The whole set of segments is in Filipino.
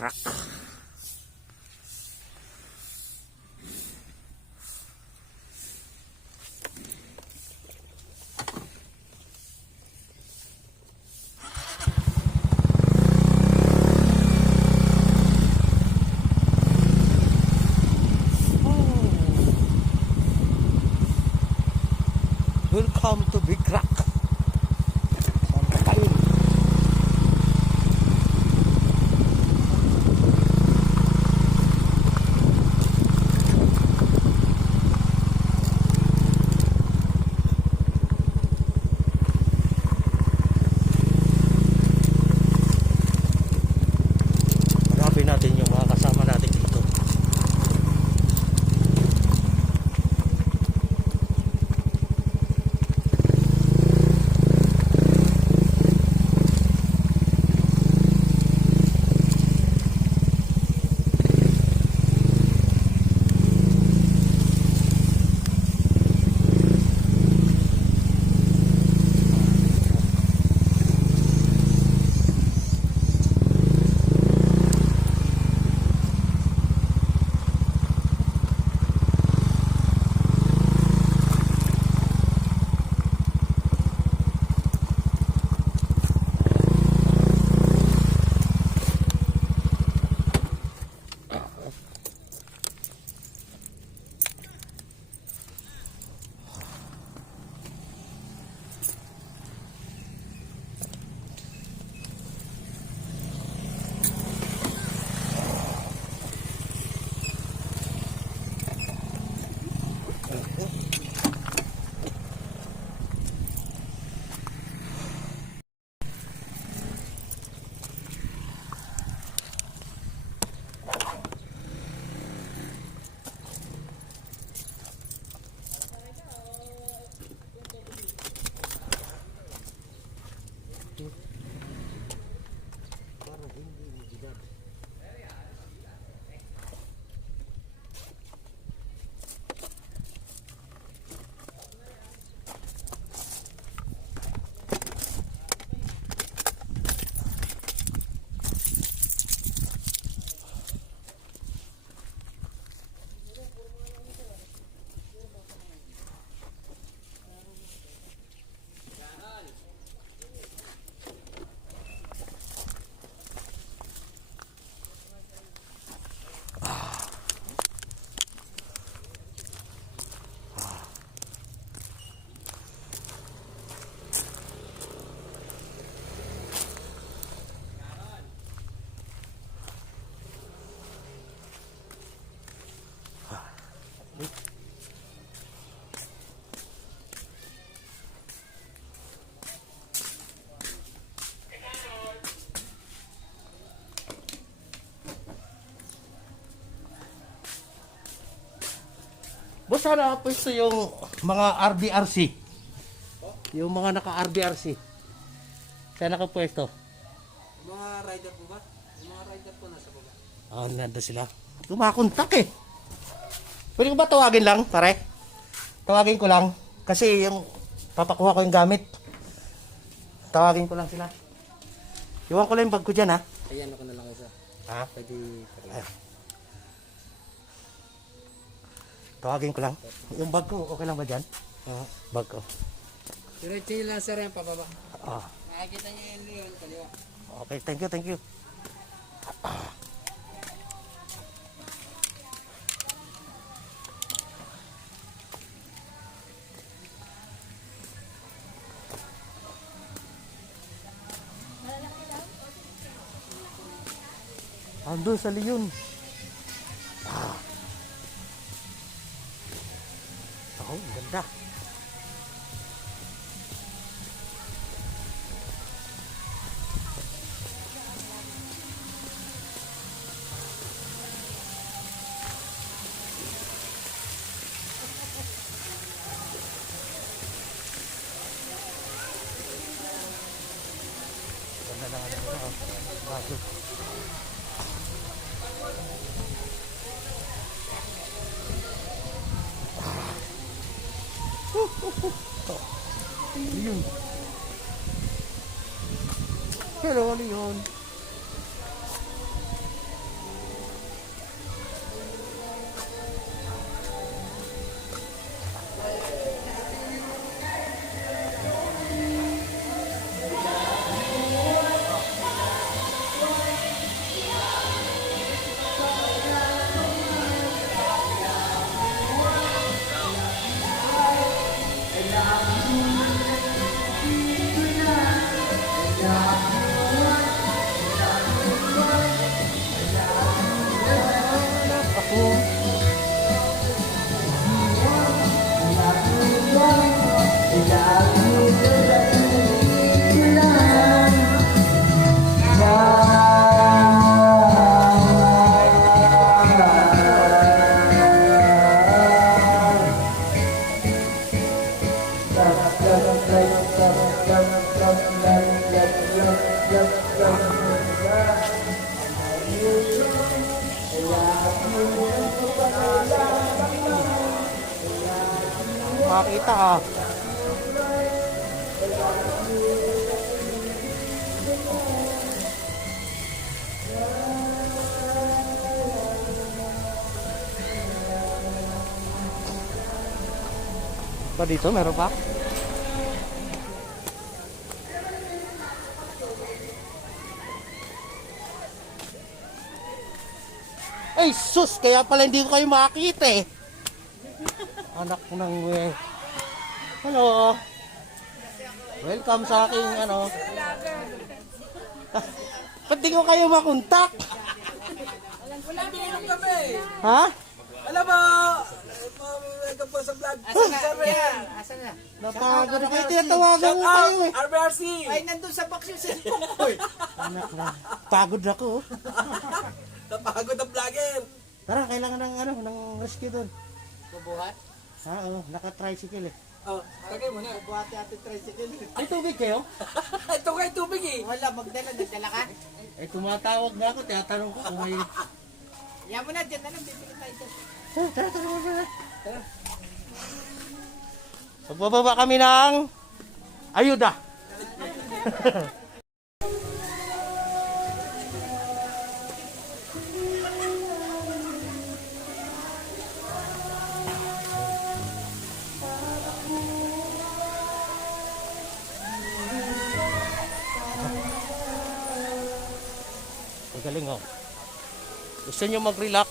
rock. Welcome to Big Rock. Santa tayo. Hanapin natin yung mga kasama natin dito. Boss, sana pwesto yung mga RBRC. Yung mga naka-RBRC. Sana nakapwesto. Mga rider po ba? Yung mga rider po nasa baba. Ah, nanda sila. Kumakontak eh. Pwede ko ba tawagin lang, pare? Tawagin ko lang. Kasi yung papakuha ko yung gamit. Tawagin ko lang sila. Iwan ko lang yung bag ko dyan, ha? Ayan ako na lang isa. Ha? Pwede. Tawagin ko lang. Yung bag ko, okay lang ba dyan? Bag ko. Diretso nyo lang sir yan pababa. Ah. Nakakita nyo yun yun, kaliwa. Okay, thank you, thank you. Ando sa Leon. Oh, ganda. Ganda na nga nila. Bago. Leon. Hello, Leon. makakita ah. Pa dito, meron pa? Ay, sus! Kaya pala hindi ko kayo makakita eh. Anak ko ng we. Hello. Welcome sa aking ano. Ba't di ko kayo makontak? Wala binilong kami. Ha? Alam mo, welcome po sa vlog. Asan na? Asan na? Napagod ako. Tinatawagan ko kayo eh. RBRC! Ay, nandun sa box yung cellphone. Anak na. Pagod ako. Napagod ang vlogger. Tara, kailangan ng ano, ng rescue doon. Bubuhat? Ha, oo, naka-tricycle eh. Oh, tagay mo na. Bubuhat yung ating tricycle. May tubig kayo? Ito kayo tubig eh. Wala, magdala. Nagdala ka? Eh, tumatawag na ako. Tinatanong ko kung may... Yan mo na, dyan na lang. Bibili tayo dyan. Oh, tara, tara, tara. Tara. Magbababa kami ng ayuda. Magaling oh. Gusto nyo mag-relax?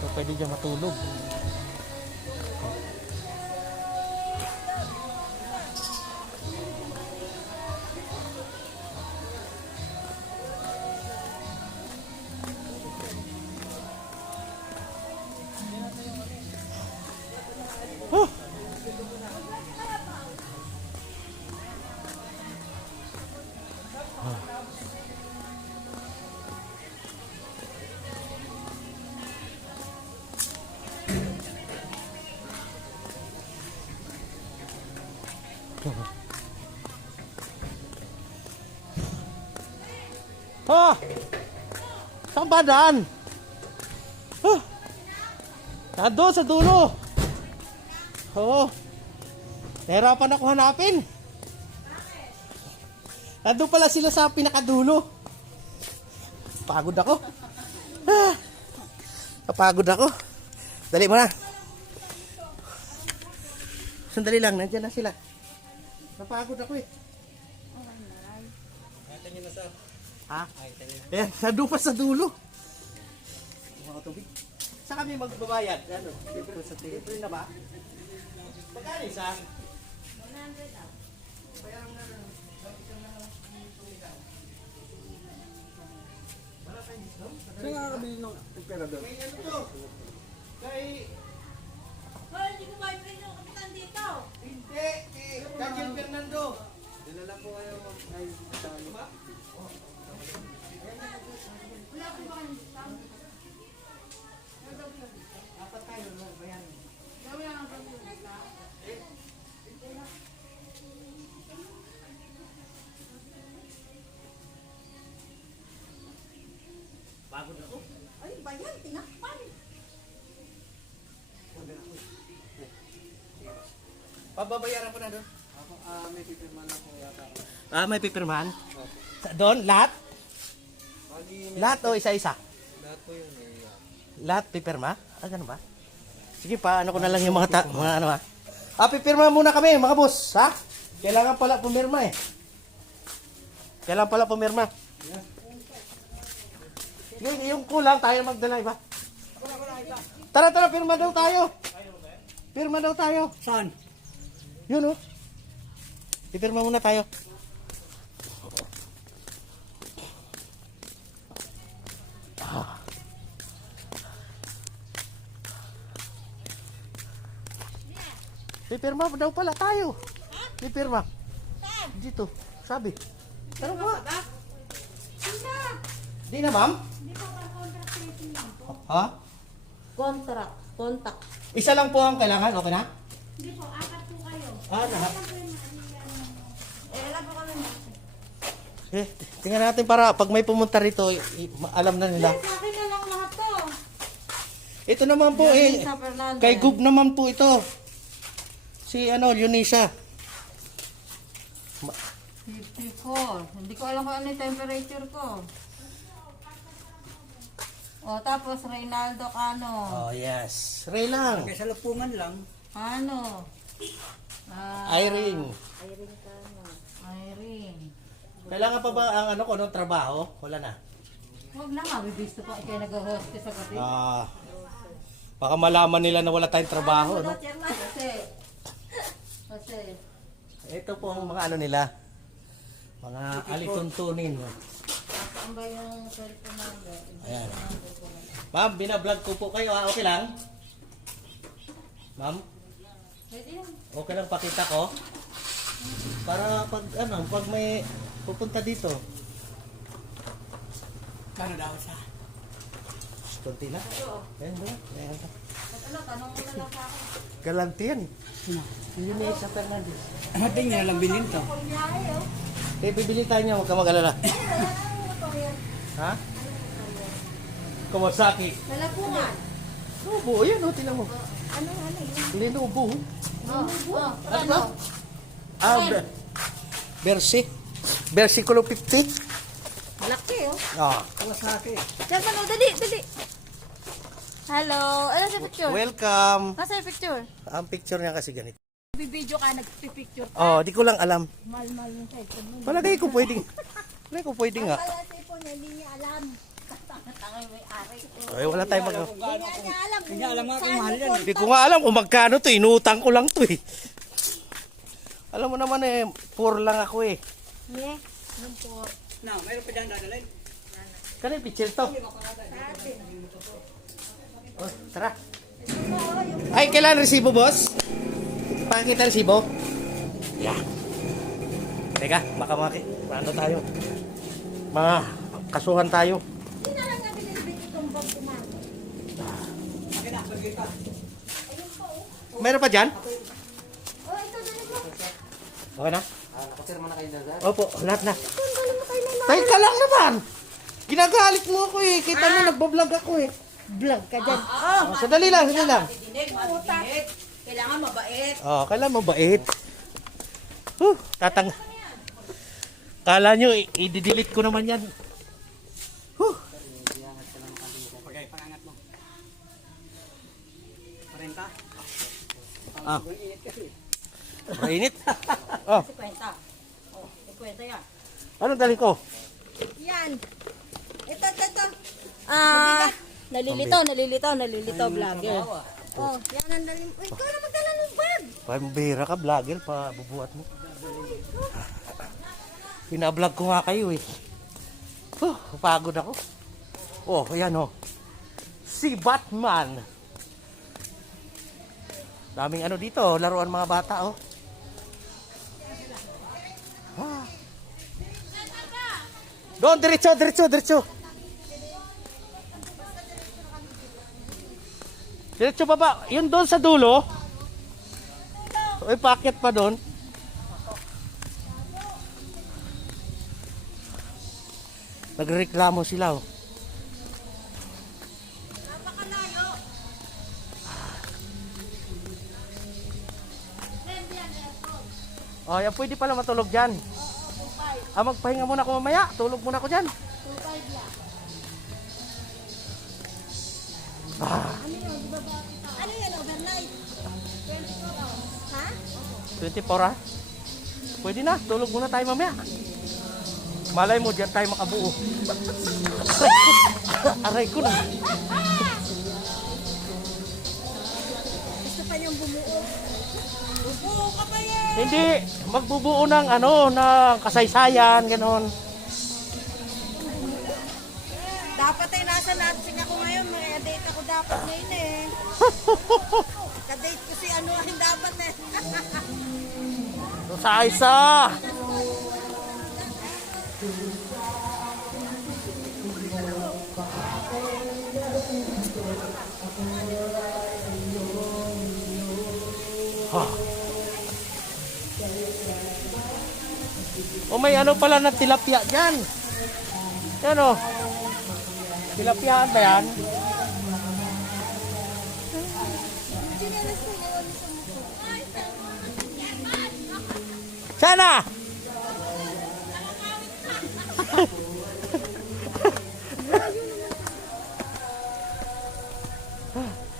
So, pwede dyan matulog. Huh. Oh! Saan ba daan? Oh! Nandun sa dulo. Oo. Nahirapan ako hanapin. Nandun pala sila sa pinakadulo. Pagod ako. Ah! Napagod ako. Dali mo na. Sandali lang, nandiyan na sila. Napagod ako eh. Ha? Ayan, nandun pa sa dulo. Mga tubig. Saan kami magbabayad? Ano? Libre sa ticket. Libre na ba? Magkano isa? 100 daw. Bayaran na lang. Wala tayong discount? Saan nakakabili ng pera doon? May ano to? Kay... Hoy, hindi ko boyfriend yung kapitan dito. Hindi! Kajil Fernando! Dinala po kayo ay Diba? Wala ko ba kayo discount? Dapat tayo bayaran. Gawin lang ang discount. Pagod ako. Ay, ba yan? Tinakpan. Pababayaran ko na doon. ako, may pipirman lang po yata ako. Ah, may pipirmahan? Doon? Lahat? Pagi, Lahat o isa-isa? lahat po yun eh. Lahat pipirma? Ah, ganun ba? Sige pa, ano ko na lang yung mga ano ha. Ah, pipirma muna kami, mga boss, ha? Kailangan pala pumirma eh. Kailangan pala pumirma. Sige, yung kulang tayo magdala, iba? Tara, tara, pirma daw tayo. Pirma daw tayo. Saan? Yun oh. Pipirma muna tayo. Pipirma daw pala tayo. Pipirma. Dito. Sabi. Tara ba? Di na, ma'am? Ha? Contract. Contact. Isa lang po ang kailangan. Okay na? Hindi po, apat po kayo. Ah, lahat. Eh, alam po kami. Tingnan natin para pag may pumunta rito, alam na nila. Sa akin na lang lahat to. Ito naman po Sa Fernando. kay Gub naman po ito. Si Yunisa. 54. Hindi ko alam kung ano yung temperature ko. O, tapos Reynaldo Cano. Oh, yes. Ray lang. Kaya sa lupungan lang. Ano? Irene. Irene. Kailangan pa ba ang ko ng trabaho? Wala na. Huwag na nga, bibisto pa ikaw nag-host sa gabi. Baka malaman nila na wala tayong trabaho, no? Kasi, Ito po ang mga nila. Mga alituntunin. saan ba yung cellphone number? Ayan. Ma'am, binablog ko po kayo ha. Okay lang? Ma'am, Pwede yun. okay lang pakita ko? Para pag may pupunta dito. Kano daw sa? Kunti na. Ayan ba? Ayan. Ano, tanong mo na lang sa akin. Galanti yan. Yun na isa Fernandez. Mating na lang bilhin to. Bibili tayo niya, huwag ka mag-alala. Ha? Kawasaki. Lalapungan. Linobo, yan o, tinan mo. Ano yun? Linobo. Ano? Ano? Bersi. Versikulo 50. Malaki oh. Kawasaki. Diyan mo, dali, dali. Hello. Ano sa picture? Welcome. Nasa yung picture? Ang picture niya kasi ganito. Bibidyo ka, nagpipicture. Oh, di ko lang alam. Mal-mal yung cellphone mo. Palagay ko pwedeng. Palagay ko pwedeng nga. Kaya cellphone niya, hindi niya alam. Tangay may ari. Ay, wala tayong mag... Hindi niya alam. Hindi niya alam nga kung mahal yan. Hindi ko nga alam kung magkano to. Inutang ko lang to eh. Alam mo naman eh, poor lang ako eh. Yeah. Anong po? Na, mayroon pa dyan dadalhin. Kano yung picture to? Oh, tara. Ay, kailan resibo, boss? Pakita resibo? Yeah. Teka, baka ano tayo? Mga kasuhan tayo. Hindi na lang natin nilibig itong bag kumain. Akin na, pagkita ka. Meron pa dyan? Oh, ito, dali mo. Okay na? Opo, lahat na. Teka lang naman! Ginagalit mo ako eh. Kita mo, nagbablog ako eh. Vlog ka dyan. Oh, sandali lang, sandali lang. Kailangan mabait. Oh, kailan mabait? Kala nyo, i-delete ko naman yan. Okay, pangangat mo. 40. Ah. Mainit. Oh, 50. Oh, 50 yan. anong dali ko? Yan. Ito. Nalilitaw, vlogger. Oh, yan ang dali mo. Ikaw na magdala ng bag. Pambira ka, vlogger, pa bubuhat mo. Pinablog ko nga kayo eh. Pagod ako. Oh, ayan oh. Si Batman. Daming ano dito, laruan mga bata oh. Doon, diretso. Diretso baba. Yun doon sa dulo. Ay, paakyat pa doon. Nagreklamo sila oh. Oh, yan pwede pala matulog dyan. Magpahinga muna ako mamaya. Tulog muna ako dyan. Ano yan, overnight? 24 hours. Ha? 24 ha? Pwede na. Tulog muna tayo mamaya. Malay mo, dyan tayo makabuo. Aray ko na. Gusto pa niyang bumuo. Bumuo ka pa yan! Hindi. Magbubuo ng ng kasaysayan, ganon. Dapat ay nasa natsing ako ngayon. May date ako dapat ngayon eh. Kadate ko si ang dapat eh. So, sa isa. O may ano pala na tilapia dyan. Yan o. Tilapiyaan ba yan? Sana!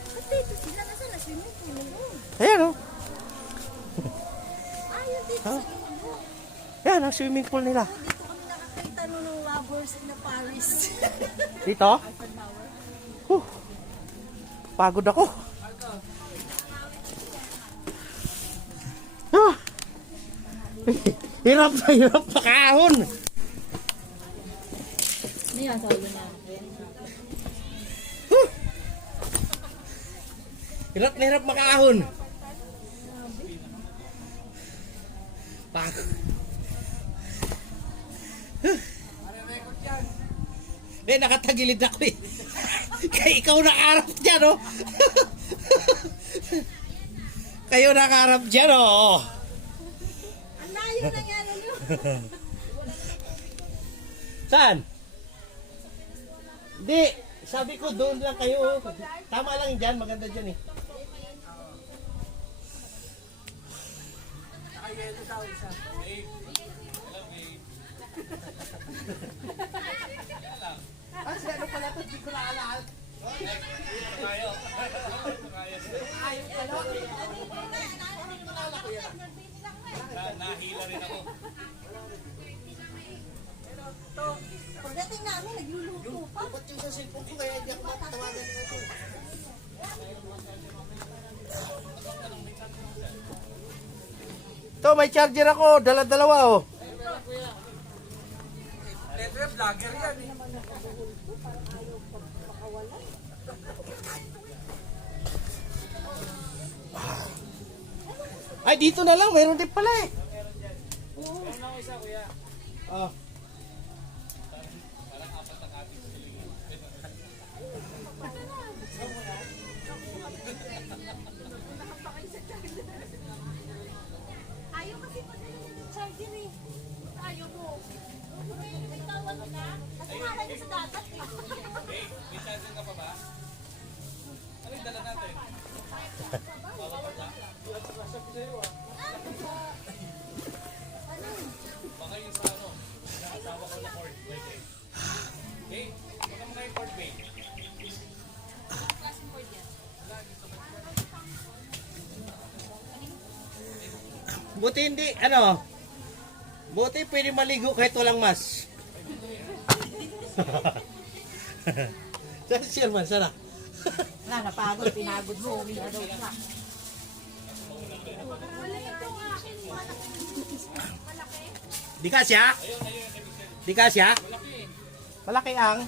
Ba't dito sila? Nasaan na swimming pool mo? Ayan o. Ayun dito sa dulo. Yan ang swimming pool nila. Dito kami nakakita nun ng lovers in the Paris. Dito? Pagod ako. Ah. Hirap na hirap na kahon. Ano yan? Sabi na. Hirap na hirap makaahon. Pagod. Eh, nakatagilid ako eh. Kaya ikaw nakaharap dyan, oh. Kayo nakaharap dyan, oh. Ang layo na yan, ano? Saan? Hindi. Sabi ko doon lang kayo. Tama lang dyan. Maganda dyan eh. Ah, si ano pala ito? Hindi ko naalala. Pagdating namin, nagluluto pa. Ba't yung sa cellphone ko kaya hindi ako matatawagan nito? Ito, may charger ako. Dala-dalawa, oh. Ito yung vlogger yan eh. Ay, dito na lang. Meron din pala eh. Oh. Ayaw kasi padala ng charger eh. Ayaw mo. Nagtawan mo na. Kasi halay na sa dagat eh. May charger ka pa ba? Ano yung dala natin? Baka yung sa ano, nakasawa ko na cord bike eh. Okay? Baka mga yung cord bike. Buti hindi, ano? Buti pwede maligo kahit walang mas. Saan si Sherman? Sana? Wala, napagod. Pinagod mo. Umiha daw ka. Di kasya? Di kasya? Malaki ang?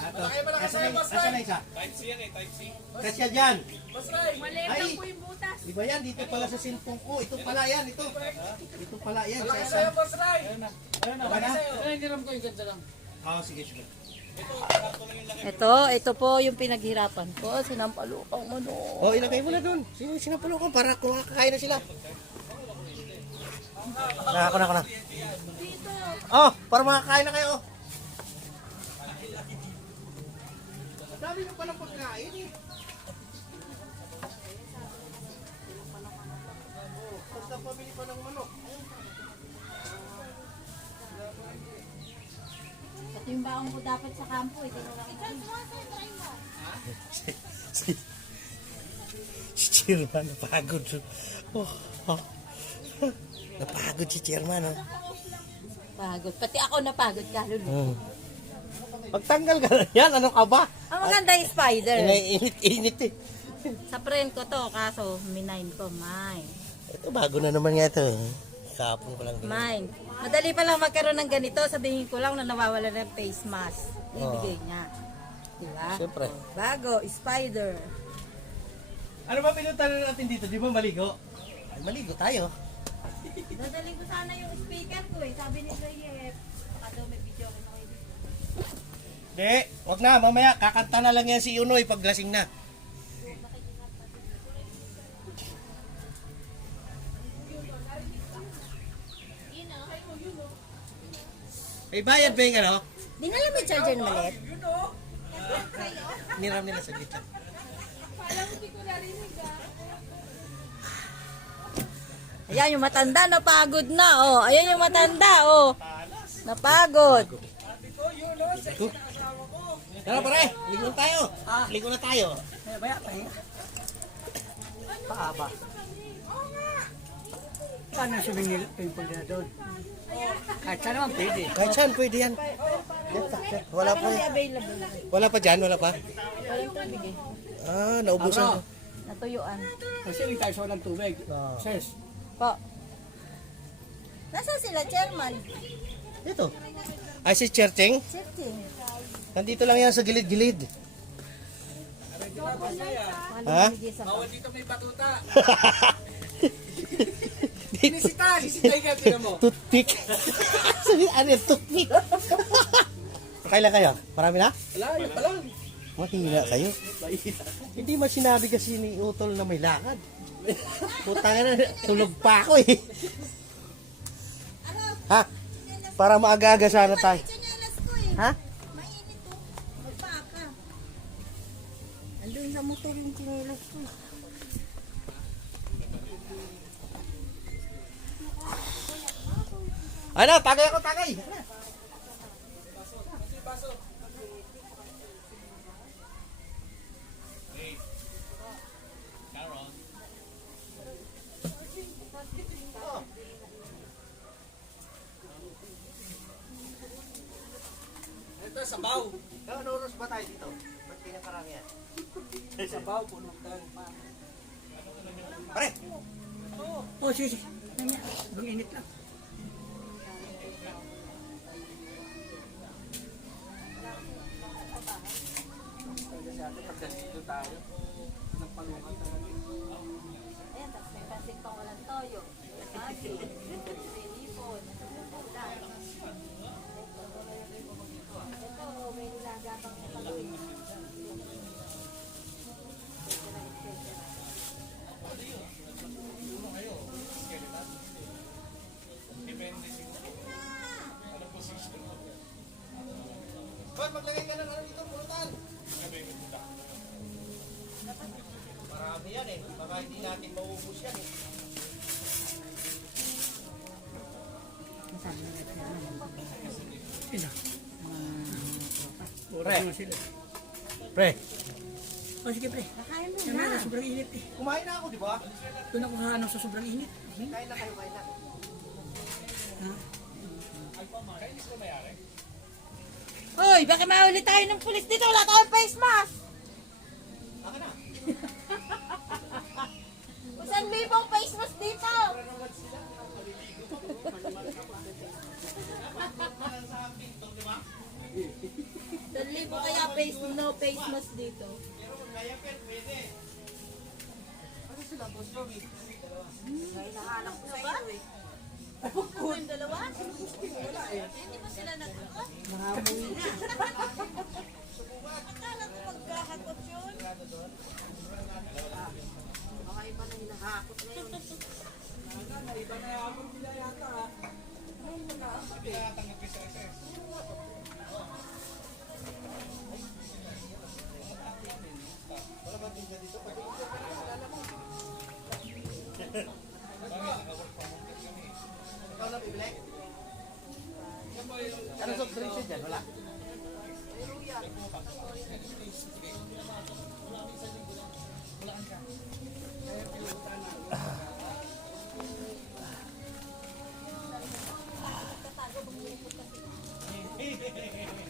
Ato. Asan na isa? Type C yan eh, Type C. Kasya dyan. Masray! Ay, di ba yan? Dito pala sa cellphone ko. Ito pala yan. Ito. Ito pala yan. Sa Malaki isa. sa'yo, Masray! Wala na? Hiram ko yung ganda lang. Oo, sige, sige. Ito po yung pinaghirapan ko. Sinampalukang manok. Oh, ilagay mo na doon. Sinapulo ko para kung kakain na sila. Ako na. Oh, para makakain na kayo. Ang dami na pala pagkain eh. Basta pabili pa ng manok. Ito yung baong ko dapat sa kampo. Ito na lang. Si Chairman, napagod. Oh. Napagod si Chairman, oh. Pagod. Pati ako napagod ka, Lulu. Pagtanggal ka na yan, ano ka ba? Ang maganda yung spider. Init eh. Sa friend ko to, kaso minain ko, mine. Ito, bago na naman nga ito. Kapon ko lang. Mine. Madali pa lang magkaroon ng ganito. Sabihin ko lang na nawawala ng face mask. Ibigay niya. Diba? Siyempre. Bago, spider. Ano ba pinunta na natin dito? Di ba maligo? Ay, maligo tayo. Dadaling ko sana yung speaker ko eh. Sabi ni Reyes. Baka daw may video ko na kayo. Hindi, wag na. Mamaya, kakanta na lang yan si Unoy pag lasing na. May bayad ba yung ano? Dinala mo yung charger na maliit? Niram nila sa gitna. Ayan yung matanda, napagod na. Oh, ayan yung matanda, oh. Napagod. Tara pare, ligo na tayo. Ligo na tayo. Paano sumingil yung pagdala doon? Kahit saan naman pwede. Kahit saan pwede yan. Wala pa. Wala pa dyan, wala pa. Naubusan. Natuyuan. Kasi hindi tayo sa walang tubig. Ses. Po. Nasaan sila, chairman? Ito. Ay, si Chercheng. Safety. Nandito lang yan sa gilid-gilid. Ha? Bawal dito may batuta. Dito. Isitay ka, tinan mo. Toothpick. Sabi, ano yung toothpick? Kailan kayo? Marami na? Wala, yan pa lang. Mahina kayo. Hindi mo sinabi kasi ni Utol na may lakad. Putang na, tulog pa ako eh. Ha? Para maaga-aga sana tayo. Chinelas ko eh. Ha? Mainit to. Magpaka. Andun sa motor yung chinelas ko. Ano? Tagay ako, tagay! Ito, sabaw. Ano oras ba tayo dito? Ba't kanyang karami yan? Sabaw, pulutan. Pare! Oh, sige. Ang init lang. Dito tayo. Ng palungan talaga. Ayan, tapos may pansit pang walang toyo. Magi. May lipon. Ito, may nilaga pang kalawin. Ba't maglagay ka ng ano dito, pulutan? Marami yan eh. Baka hindi natin maubos yan eh. Sila. Pre. Ano sila? Pre, Oh, sige pre. Kakain mo Kaya na. na, sobrang init eh. kumain na ako, di ba? Doon ako sa ano sa sobrang init. Kain na kayo, kain na. Hoy, baka mahuli tayo ng pulis dito. Wala tayong face mask. Baka na. Saan may ibang face mask dito? Libo kaya no face mask dito. Hinahanap ko sa iyo eh. Yung dalawa? Hindi ba sila nagkaka? Akala ko magkakakot yun. Baka iba na hinahakot na yun. Ikaw na bibili? Ano soft drinks yun dyan? Wala?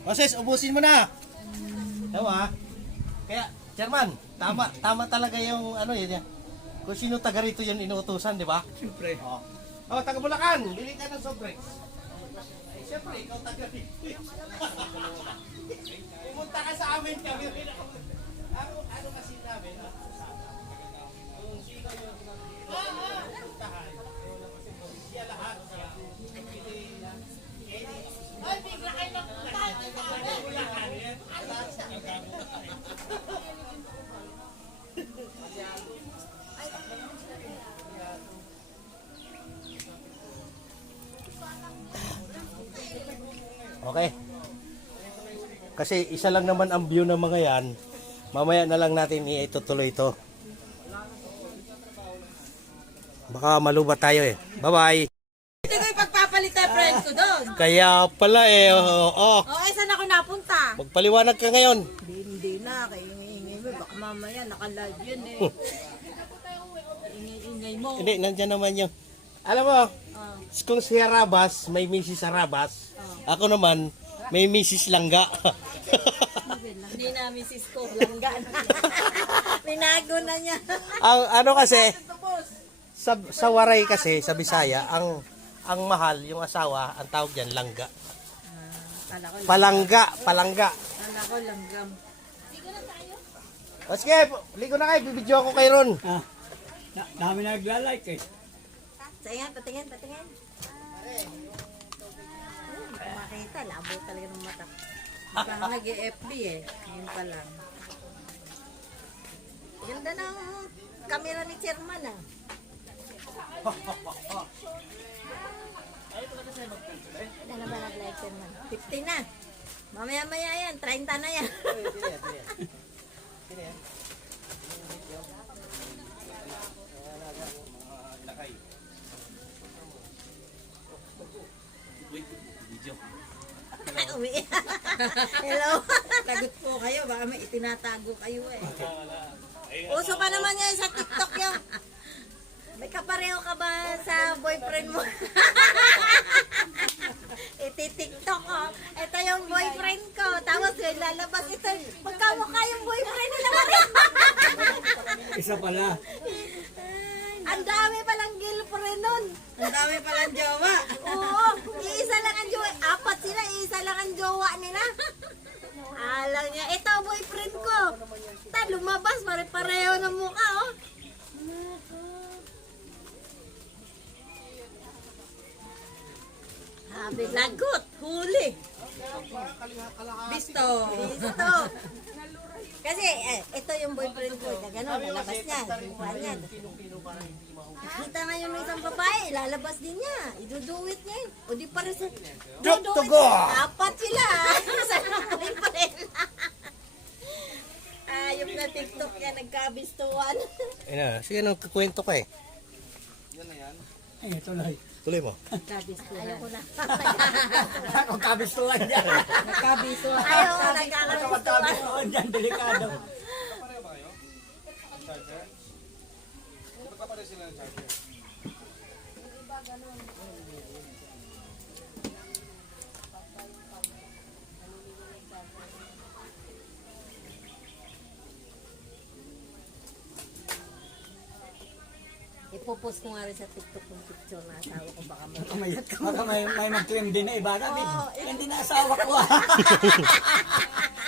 Moses, ubusin mo na. Ewa. Kaya, Chairman, tama talaga yung ano yun. Kung sino taga rito yun inuutusan, di ba? Siyempre. Oh, taga Bulacan, bili ka ng soft drinks. Eh, siyempre, ikaw taga rito. Pumunta ka sa amin kami. Ano kasi namin, kung sino yung puntahan, siya lahat. Ay, bigla kayo magpunta. Okay? Kasi isa lang naman ang view ng mga yan. Mamaya na lang natin itutuloy ito. Baka malubat tayo eh. Bye-bye. Hindi ko yung pagpapalitan friends ko doon. Kaya pala eh. Oo. Okay, saan ako napunta? Magpaliwanag ka ngayon. Hindi na, kaya ingay mo. Baka mamaya naka-live yun eh. Ingay mo. Hindi, nandyan naman yung... Alam mo, kung si Harabas, may Mrs. Harabas. Ako naman, may Mrs. Langga. Hindi na, Mrs. ko. Langga na. Pinago na niya. Ang ano kasi, sa Waray kasi, sa Bisaya, ang mahal, yung asawa, ang tawag diyan langga. Palangga. Kala ko langgam. O sige, ligo na kayo, bibidyo ako kay Ron. Dami na naglalike eh. Patingin. Makita, labo talaga ng mata. Parang nag-FB eh. Yun pa lang. Ganda ng camera ni Chairman ah. Ilan na ba nag-like Chairman? 50 na. Mamaya-maya yan, 30 na yan. Uwi. Hello. Tagot po kayo, baka may itinatago kayo eh. Uso pa naman yan sa TikTok yung may kapareho ka ba sa boyfriend mo? Iti-TikTok ko. Ito yung boyfriend ko. Tapos yung lalabas ito. Magkamukha yung boyfriend nila pa rin. Isa pala. Ang dami palang girlfriend nun. Ang dami palang jowa. Oo. Iisa lang ang jowa. Apat sila. Iisa lang ang jowa nila. Alam niya. Ito boyfriend ko. Lumabas. Pare-pareho ng mukha oh. Sabi, lagot, huli. Bisto. Kasi, ito yung boyfriend ko. Gano'n, lalabas niya. Mukha niya. Nakita nga yung isang babae, lalabas din niya. Iduduwit niya yun. O di pa rin sa... Joke to go! Apat sila. Sana boyfriend. Yung na TikTok niya, nagkabistuan. Sige, nagkakwento ka eh. Ay, tuloy. Tuloy mo. Ayoko na. Kung kabistuhan dyan. Nagkabistuan. Ayoko, nagkakabistuan. Kabistuhan dyan, delikado. Ipopost ko nga rin sa TikTok yung picture na asawa ko. Baka Baka may mag-claim din na iba. Sabi, hindi na asawa ko ah.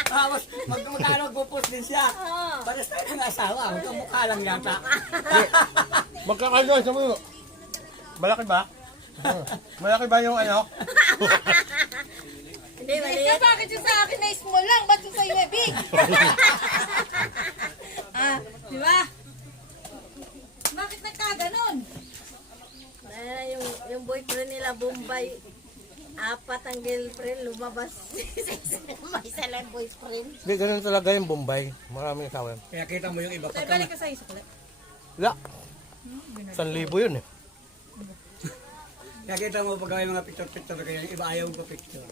Tapos, magkano magpo-post din siya. Pares tayo ng asawa. Magkamukha lang yata. Magkakano sa mo. Malaki ba? Malaki ba yung ano? Hindi, maliit. Bakit yung sa akin na small lang? Ba't yung sa'yo big? Di ba? Bakit nagkaganon? Yung boyfriend nila, Bombay, apat ang girlfriend, lumabas. May isa lang boyfriend. Hindi, ganun talaga yung Bombay. Maraming asawa. Kaya kita mo yung iba. Tayo balik ka sa isa pala. Wala. 1,000 yun eh. Kaya kita mo pag may mga picture-picture kayo, yung iba ayaw ko picture.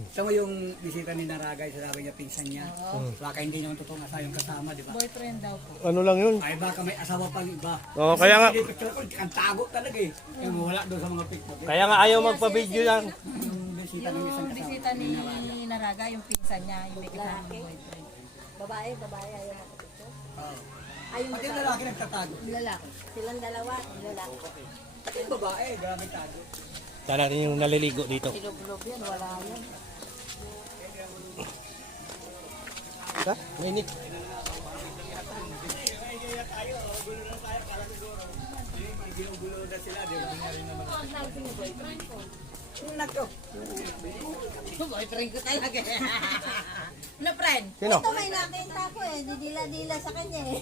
Ito mo yung bisita ni Naragay, sabi niya pinsan niya. Baka hindi naman totoong asawa yung kasama, di ba? Boyfriend daw po. Ano lang yun? Ay baka may asawa pang iba. Oo, kaya nga. Hindi picture ko, ang tago talaga eh. Yung wala doon sa mga picture. Kaya nga ayaw magpa-video yan. Yung bisita ng isang kasama. Bisita ni Naraga, yung pinsan niya, yung may kasama ng boyfriend. Babae, ayaw mo picture. Ay, pati yung lalaki nagtatago. Lalaki. Silang dalawa, lalaki. Pati yung babae, gamit tago. Saan natin yung naliligo dito? Silog-log yan, wala yan. Ha? Mainit. Ginugulo na sila, di ba? Yung nagko. Boyfriend ko talaga. Na friend? Sino? Ito may nakita ko eh. Didila-dila sa kanya eh.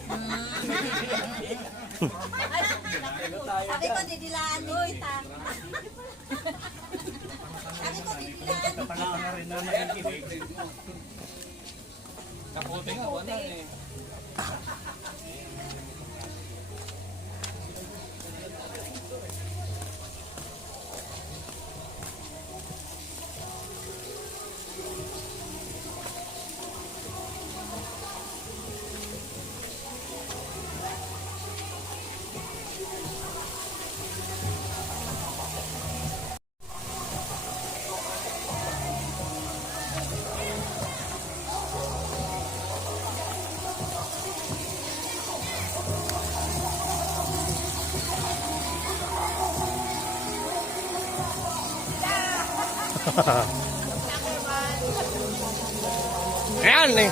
Sabi ko didilaan din kita. Sabi ko didilaan din kita. na makikinig. Kapote nga, wala eh. Ayan eh.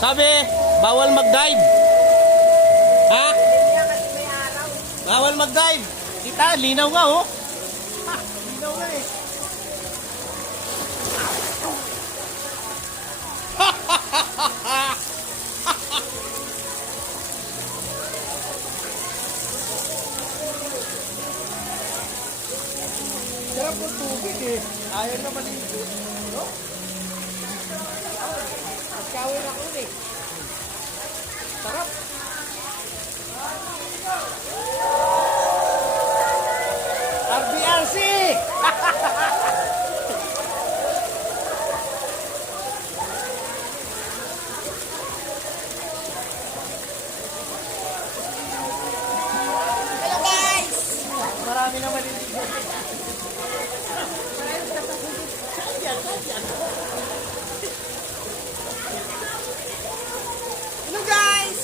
Sabi, bawal mag-dive. Ha? Bawal mag-dive. Kita, linaw nga oh. Ha, linaw nga eh. Sarap ng tubig eh. Ayaw na maligo. No? Shower ako eh. Sarap. RBRC! Hello guys! Marami na maliligo. Hello guys!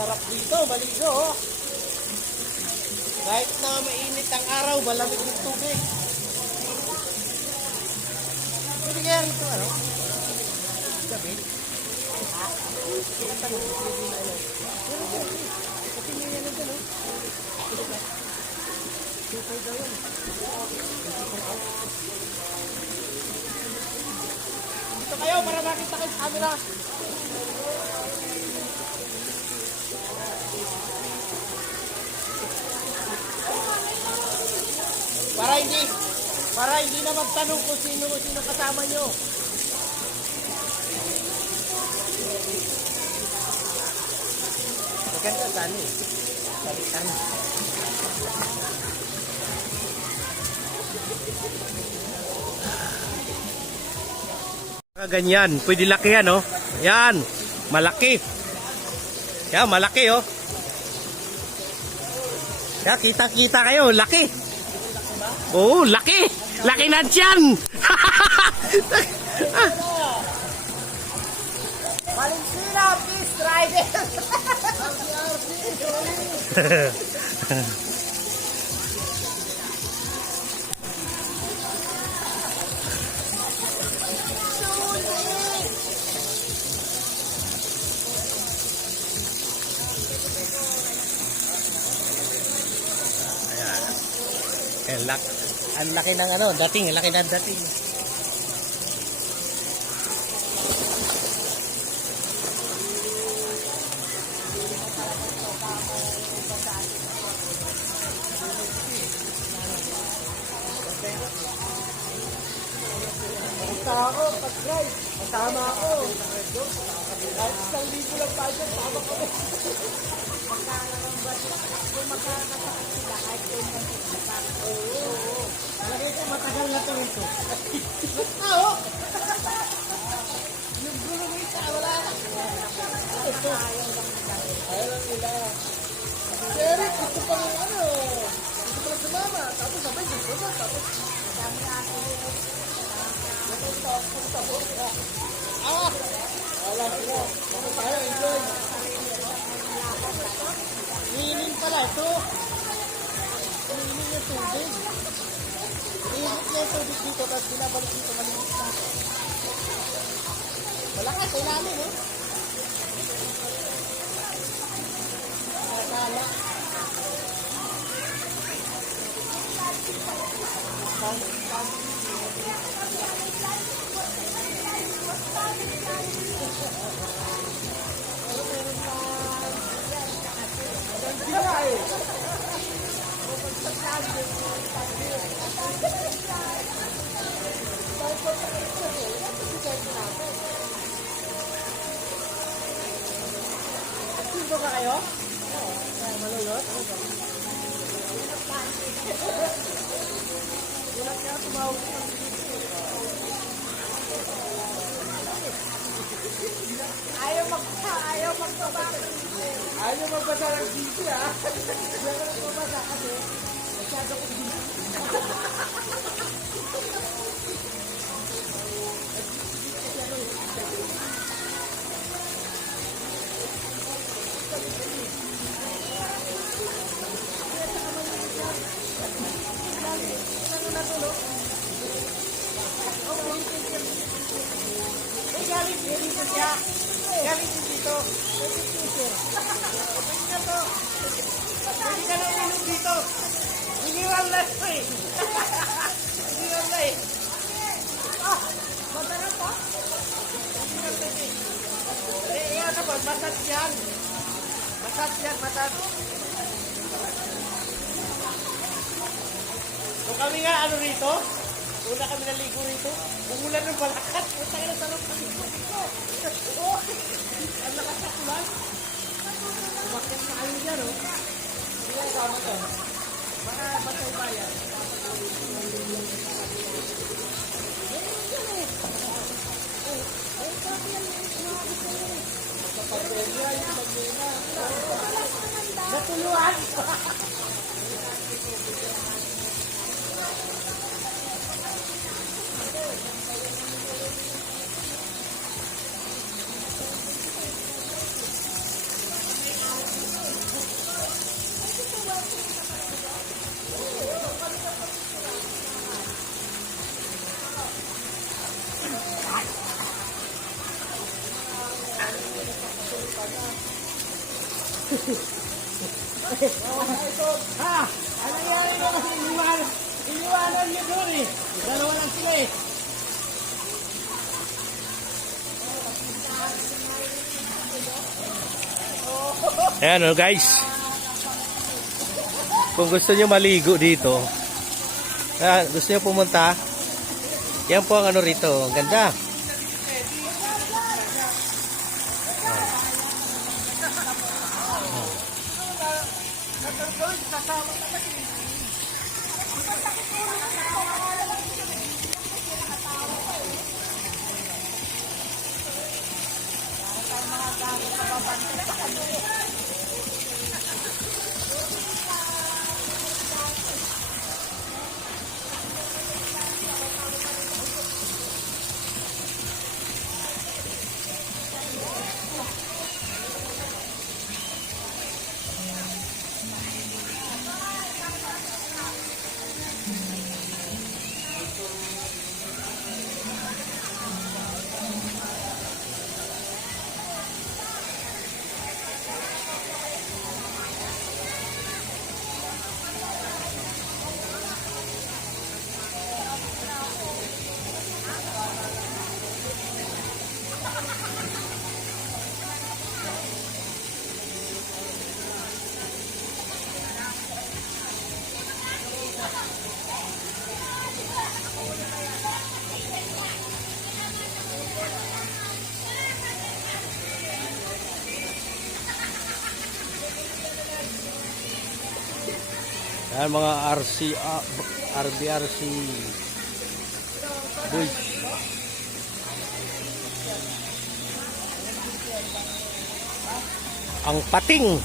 Sarap dito, maligo oh. Kahit na mainit ang araw, malamig yung tubig. Pwede kaya rito ano? Gabi? Ha? Dito kayo para makita kayo sa camera. Para hindi na magtanong kung sino kasama nyo. Maganda saan eh. Balikan. Ganyan, pwede laki yan oh. Yan, malaki. Yan, malaki oh. Yan, kita-kita kayo, laki. Oh, laki! Laki na tiyan! Valentina, please try this! Ang laki ng ano, dating, laki ng dating. ako, pag-drive. Kasama ako. Kahit 1,000 lang tayo, tama ko. Lagay ko matagal na to ito. Oo. Yung gulo mo isa, wala na. Ito. Ayaw lang nila. Derek, gusto pa rin ano. Gusto pa rin sumama. Tapos sabay, gusto pa. Tapos, dami ako. Wala sila. Ano tayo, enjoy. Iinin pala ito. Iinin yung tubig. Iinit niya yung tubig dito, tapos binabalik dito, malinis na. Malakas, ay namin eh. Nakakala. Sino ba kayo? Malulot? Ulat ka, tumawag ka. Ayaw magbaba. Ayaw magbasa ng sisi, ha? Ayaw magbasa kasi masyado ko galing dito siya. Galing dito. Pwede na to. Pwede ka na uminom dito. Iniwan na ito eh. Iniwan na eh. Ah! Masarap pa? Iniwan na eh. Yan naman, masat yan. Masat yan, masat. So kami nga ano rito? Una kami naligo rito. Umulan ng balakat. Punta ka na sa loob kami. Ang lakas na ulan. Umakit na kayo dyan, oh. Hindi na tama to. Baka batay bayan. Natuluan! Ha! Ano nangyari ko kasi iniwanan niyo doon eh. Dalawa lang sila eh. Ayan o guys. Kung gusto niyo maligo dito, gusto niyo pumunta, yan po ang ano rito. Ang ganda. Yan mga RBRC boys. Ang pating.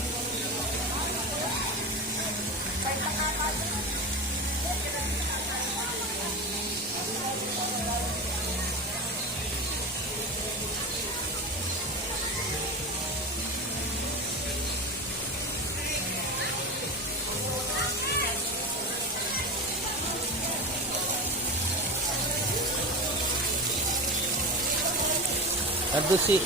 Nandun si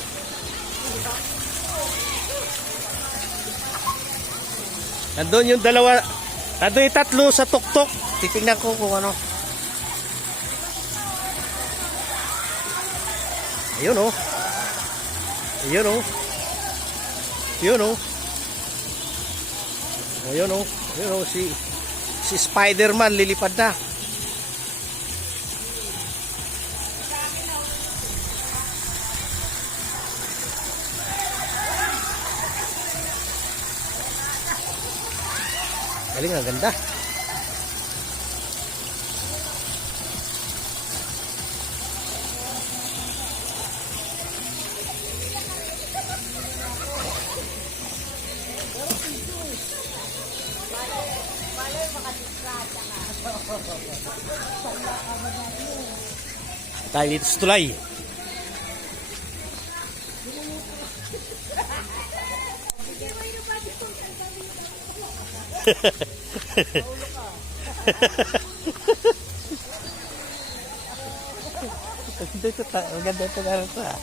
nandun yung dalawa, nandun yung tatlo sa tuktok. Titignan ko kung ano. Ayun oh. Ayun oh. Ayun oh. Ayun oh. Ayun oh. Si Spider-Man lilipad na. Galing, ang ganda. Tayo dito sa tulay. Maganda ito na ito ah.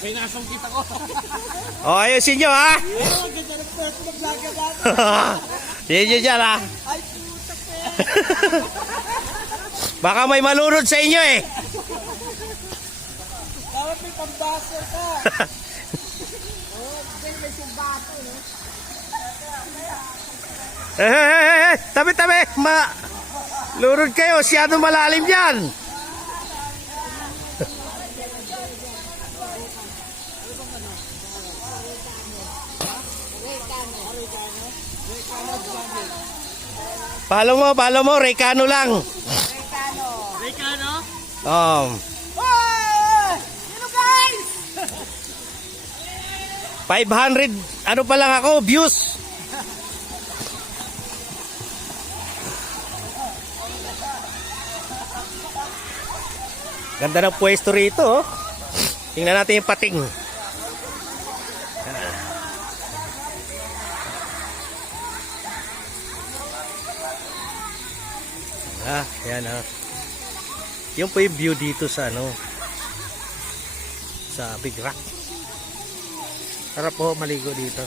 May nasong kita ko. O, ayusin nyo ha. Ganda ng pwesto ng vlogger natin. Sige nyo dyan ha. Ay, puta pe. Baka may malunod sa inyo eh. Dapat may pambaso ka. Tabi tabi. Lunod kayo. Siyado malalim yan. Palo mo, Recano lang. Recano? Hello guys! 500, ano pa lang ako, views. Ganda ng pwesto rito, oh. Tingnan natin yung pating. Yan ah. Yung po yung view dito sa ano, sa Big Rock. Sarap po maligo dito.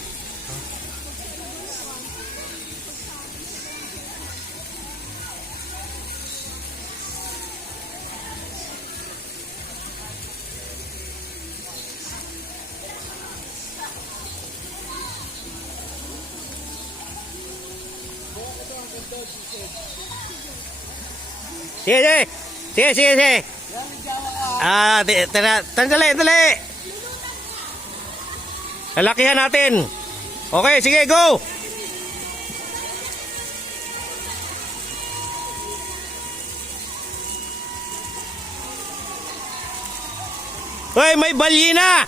Sige. Tandali. Lalakihan natin. Okay, sige, go. Hoy, may balyina.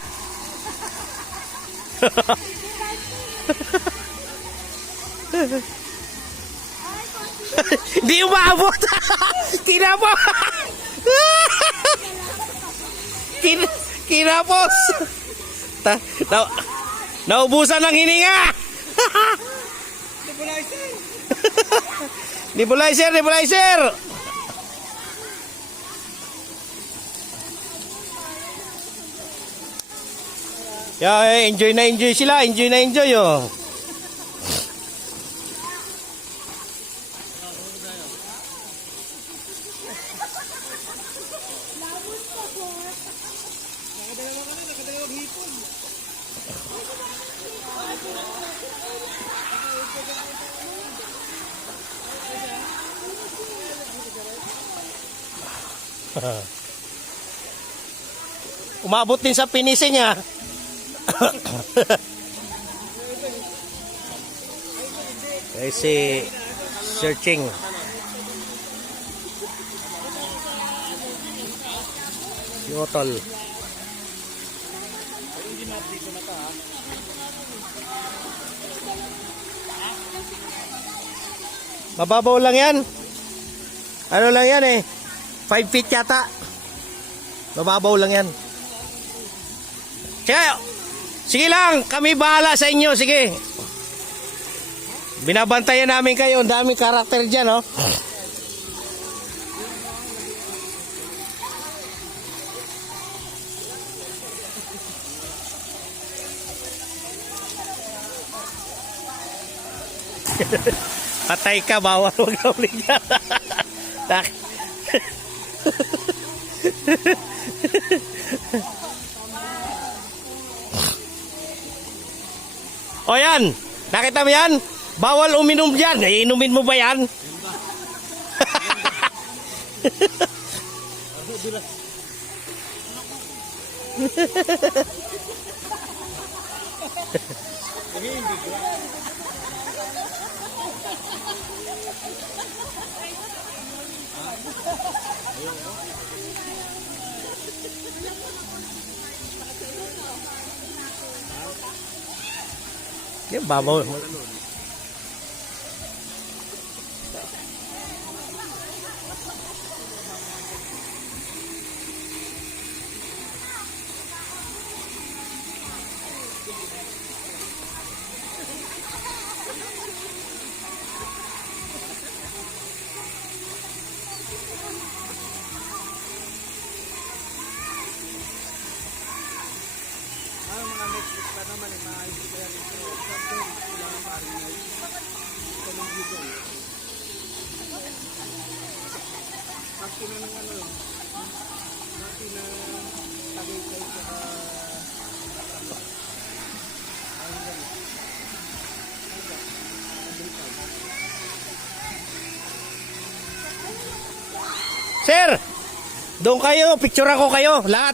Di umabot. Kinapos. Kinapos. Naubusan ng hininga. Nebulizer. Yeah, enjoy sila. Oh. Umabot din sa finishing ah. Kasi searching. Yotol. Mababaw lang yan. Ano lang yan eh. 5 feet yata. Mababaw lang yan. Sige lang, kami bahala sa inyo. Sige. Binabantayan namin kayo. Ang daming karakter dyan, oh. Patay ka, bawal huwag na ulit yan. O yan, nakita mo yan? Bawal uminom dyan. Iinumin mo ba yan? Yan, babaw. Sir, doon kayo, picture ako kayo, lahat.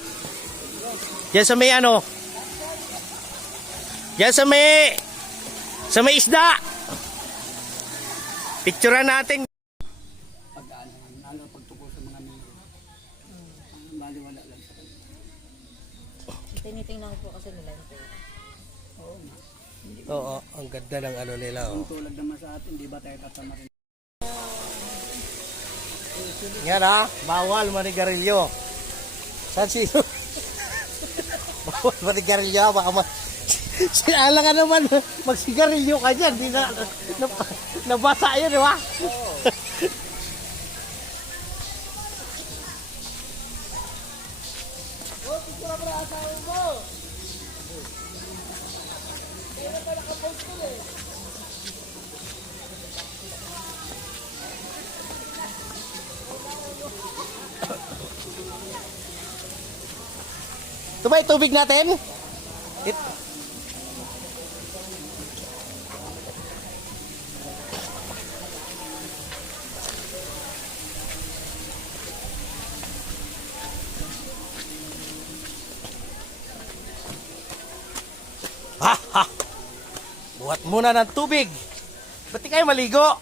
Yan sa may ano. Yan sa may isda. Picturean natin. Pagtukol sa mga nilo. Baliwala lang sa kanila. Tinitingnan ko kasi nila yung pera. Oo nga. Oo, ang ganda ng ano nila. Oh. Tulad naman sa atin, di ba tayo tatama rin? Yan ha, bawal manigarilyo. Saan sino? Bawal manigarilyo, baka sinala ka naman, magsigarilyo ka dyan. Di nabasa yun, di ba? Ito ba yung tubig natin? Ha! Buhat muna ng tubig. Ba't di kayo maligo?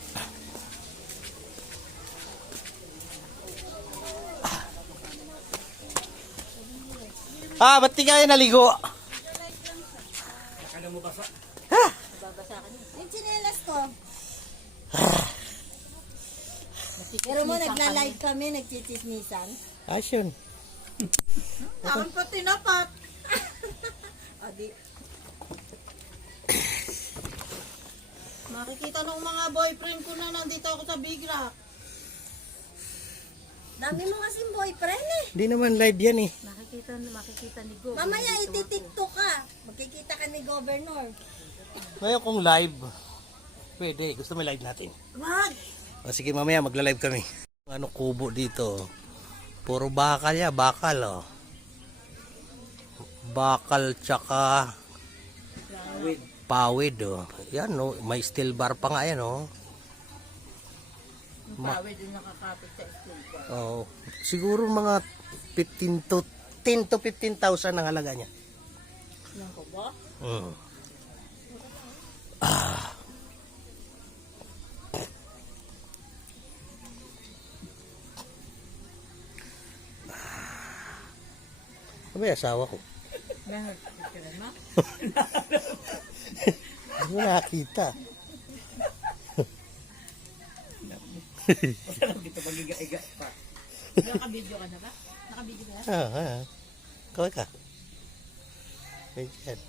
Ba't di kayo naligo? Yung chinelas ko. Pero mo, nagla-live kami, nagchichismisan. Asyon. Saan pa tinapat? Adi. Makikita ng mga boyfriend ko na nandito ako sa Big Rock. Dami mo kasing boyfriend eh. Hindi naman live yan eh. Makikita ni Go. Mamaya iti-tiktok ka. Magkikita ka ni Governor. Ngayon kung live, pwede. Gusto mo live natin? Wag! Sige, mamaya magla-live kami. Ano kubo dito? Puro bakal ya, bakal oh. Bakal tsaka pawid oh. Yan oh, may steel bar pa nga yan oh. Pawid din nakakapit sa school pa. Oh, siguro mga 15 to 10 to 15,000 ang halaga niya. Yan ko ba? Mm. Ano ba yung asawa ko? Meron. Picture mo? Hindi mo nakakita. Masarap dito pag-iga-iga pa. Nakabidyo ka na ba? Nakabidyo ka na? Kaway ka. Ayan.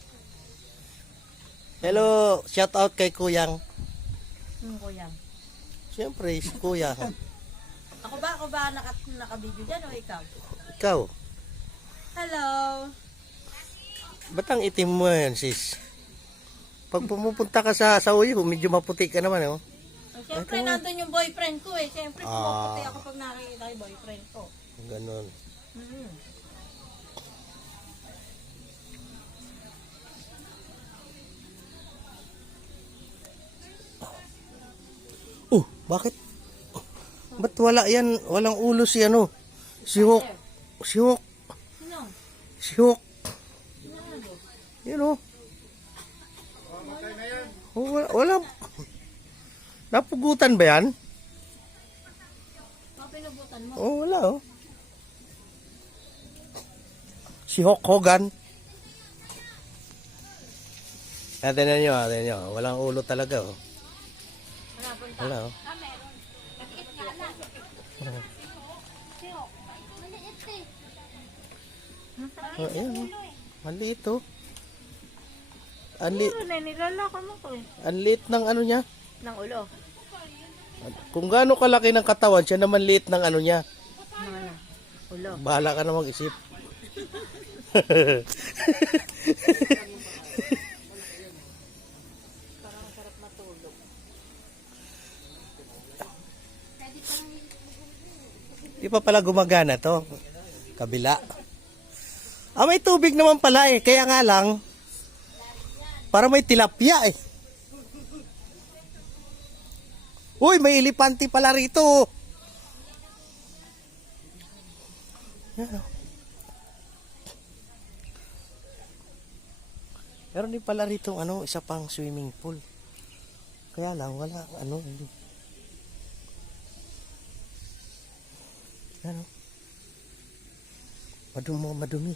Hello, shout out kay Kuyang. Kuya. Siyempre, si Kuya. Ako ba nakabidyo dyan o ikaw? Ikaw, Hello! ba't ang itim mo yan, sis? Pag pumupunta ka sa Uyo, medyo maputi ka naman, oh. Siyempre, nandun yung boyfriend ko eh. Siyempre, Ah. pumuputi ako pag nakikita yung boyfriend ko. Ganon. Mm. Oh, bakit? Ba't wala yan? Walang ulo si ano? Si Hawk. Si Hawk. Sino? Si Hawk. Yan oh. Oh, wala. Napugutan ba yan? Mga pinubutan mo. Oh, wala oh. Si Hulk Hogan. Tingnan nyo. Walang ulo talaga oh. Wala punta. Wala oh. Ah, meron. Maliit nga lang. Sino? Maliit eh. Oh, ayan oh. Maliit oh. Anlit, Nilalaka mo ko eh. anlit ng ano niya. Ng ulo. Kung gaano kalaki ng katawan, siya naman liit ng ano niya. Ng ano? Ulo. Bahala ka na mag-isip. Di pa pala gumagana to. Kabila. Ah, may tubig naman pala eh. Kaya nga lang, para may tilapia eh. Uy, may elepante pala rito. Yan oh. Meron din pala rito ano, isa pang swimming pool. Kaya lang wala ano. Ano? Madumi.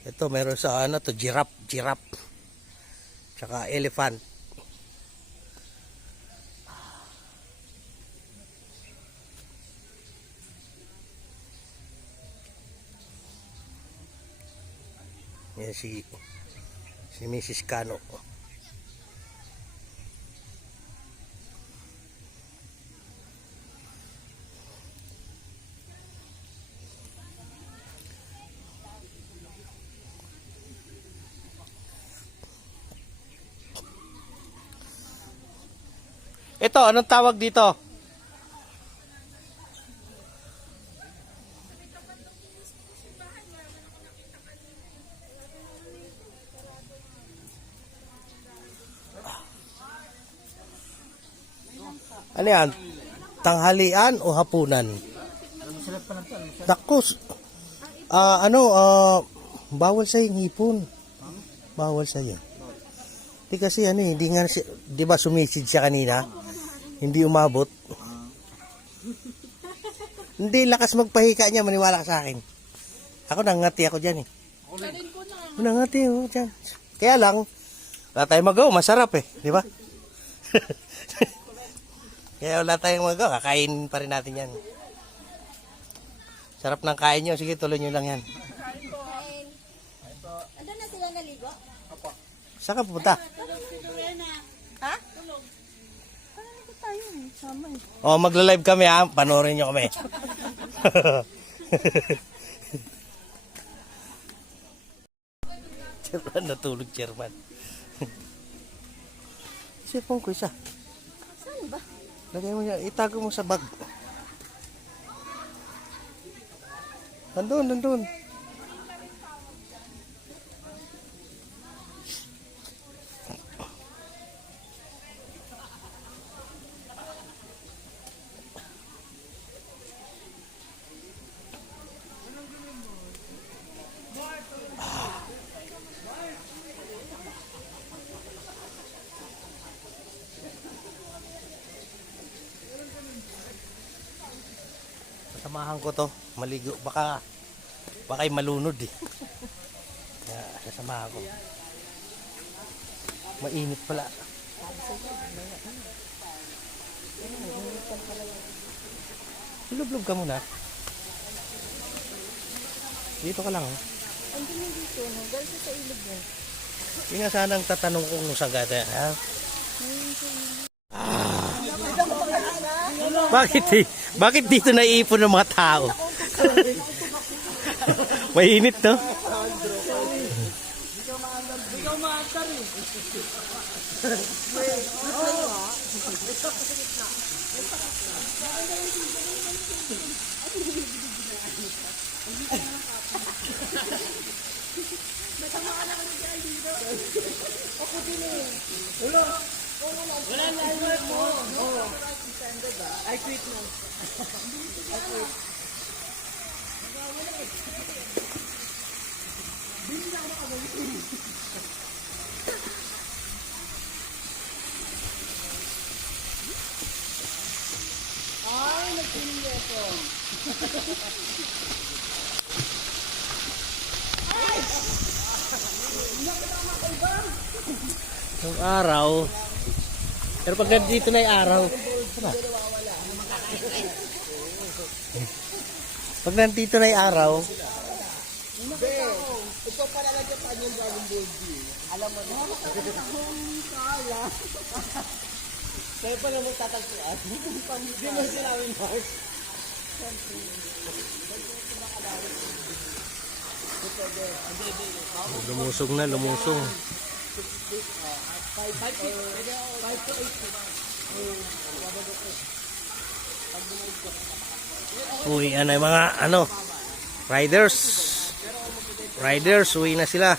Ito meron sa ano to, giraffe. Tsaka elephant. Yan si Mrs. Cano. Ito, anong tawag dito? Ano yan? Tanghalian o hapunan? Takos. Bawal sa yung hipon. Bawal sa iyo. Di kasi ano eh, di nga, di ba sumisid siya kanina? Hindi umabot. Hindi, lakas magpahika niya, maniwala ka sa akin. Ako nangati ako dyan eh. Nangati ako dyan. Kaya lang, wala tayong magawa, masarap eh, di ba? Kaya wala tayong magawa, kakain pa rin natin yan. Sarap ng kain nyo, sige tuloy nyo lang yan. Andun na sila naligo? Saan ka pupunta? Ha? Oh, magla-live kami ha, panoorin nyo kami. Chairman, natulog chairman. Sipong ko isa. Lagay mo yan. Itago mo sa bag. Nandun. Samahan ko to. Maligo. Baka malunod eh. Kaya sasamahan ko. Mainit pala. Lublob ka muna. Dito ka lang. Oh. Hindi mo dito, no? Dahil sa ilog mo. Yun nga sanang tatanong kung saan gata. Ha? Bakit dito naiipon ng mga tao? Mainit, no? Yung araw. Pero pag nandito na yung araw. Ano? Pag nandito na yung araw. Ito pa lalagyan pa yung Dragon Ball Z. Alam mo na. Kaya pa naman tatagpuan. Hindi mo sinawin, Mark. Lumusong na, lumusong. Uy, ano yung mga riders. Riders, uwi na sila.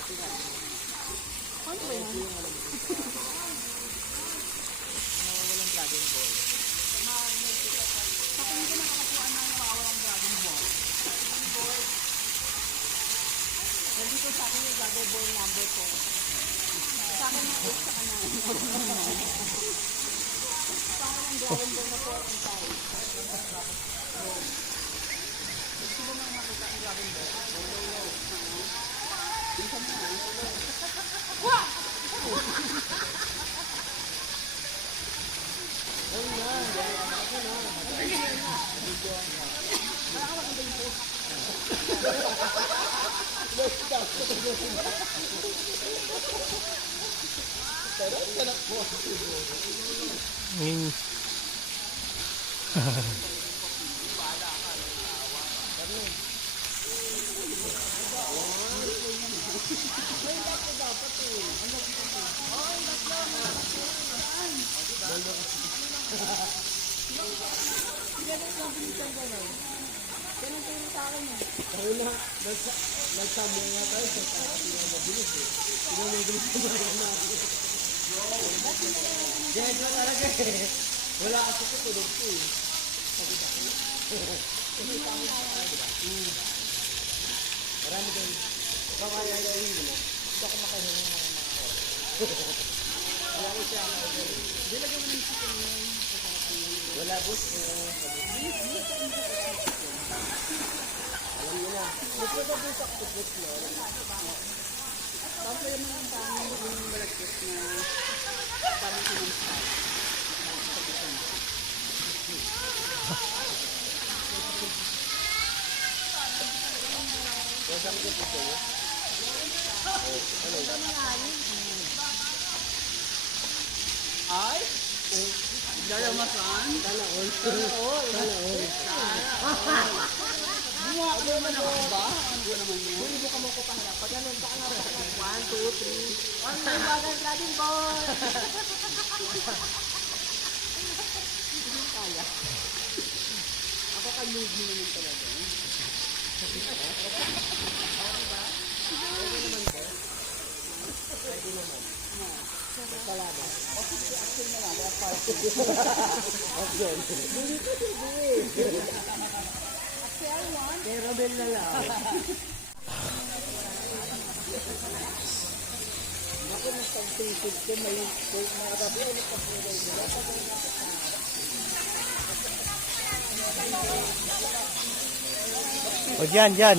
O dyan, dyan.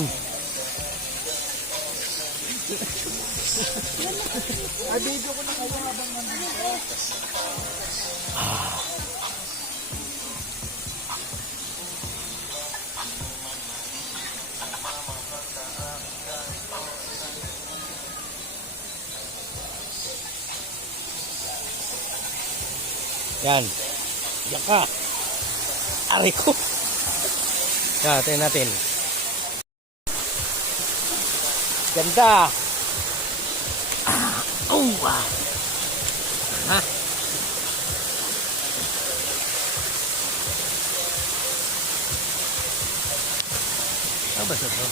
Yan. Diyan ka. Aray ko. Yan, tayo natin. Ganda. Oh, wow. Ha? Ano ba ito?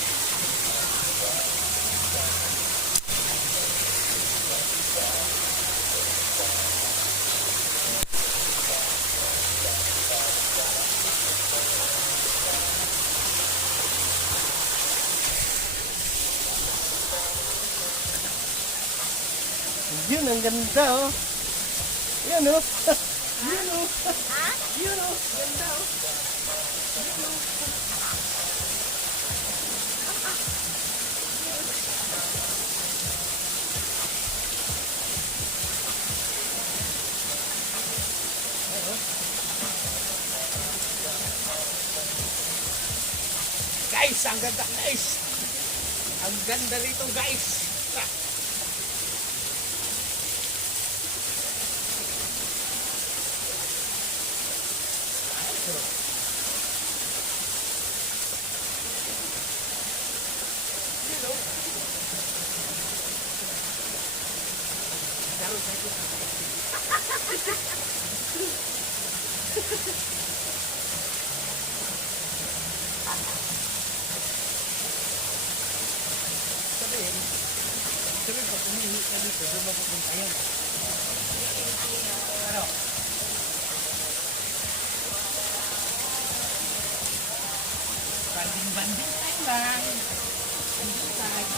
Yun, ang ganda, oh. Yan, oh. Yun, oh. Yun, oh. Ganda, oh. Guys, ang ganda, guys. Ang ganda rito, guys. Banding-banding time lang. Banding time.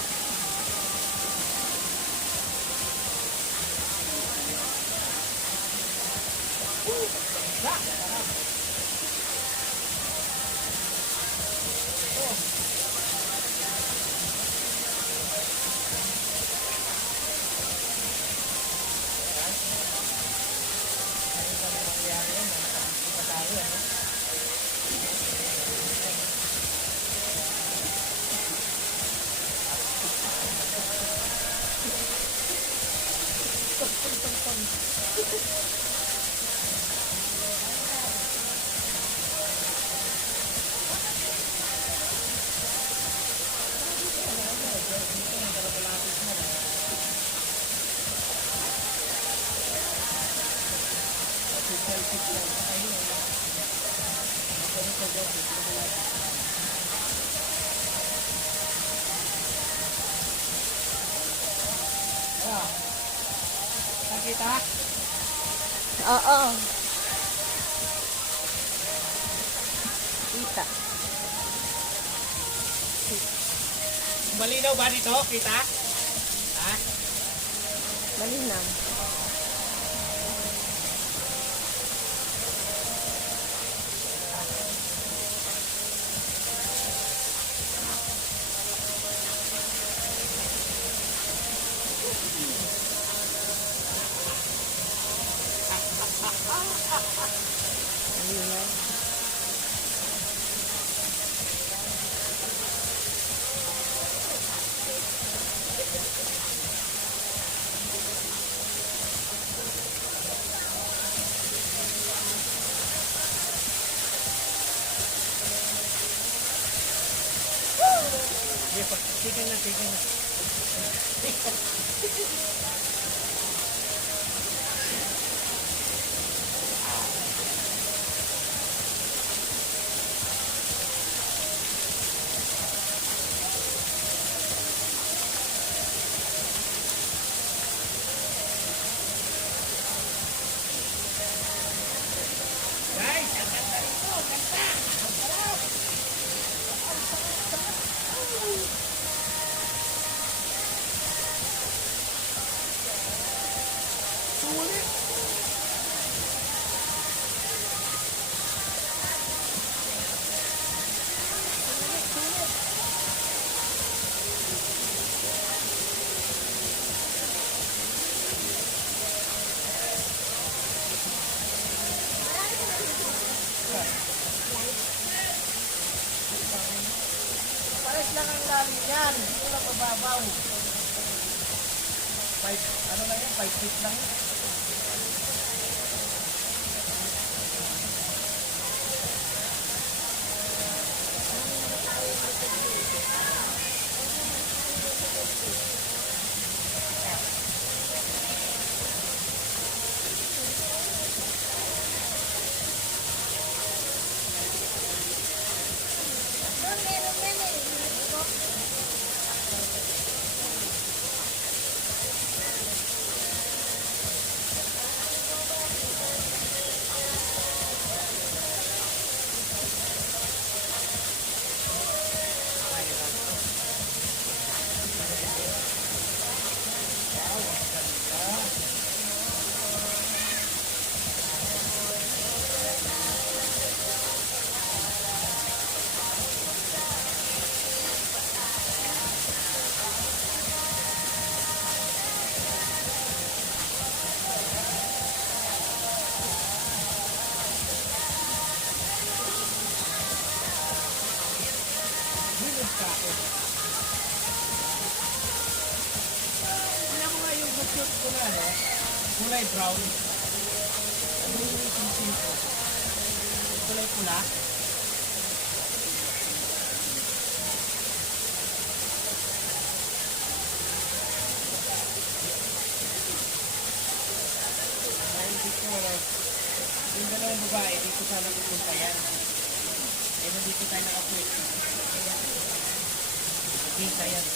Nakita? Oo. Kita. Malinaw ba dito? Kita? Ha? Malinaw. Tignan na, tignan na. mababaw. 5, ano lang yan, 5 feet lang. Tingnan mo nga yung bukyot ko na, no? Kulay brown. Ano yung isin ko? Kulay pula. Dahil dito, yung dalawang babae, dito sana pupunta yan. Eh, nandito tayo nakapwede. Kita yan.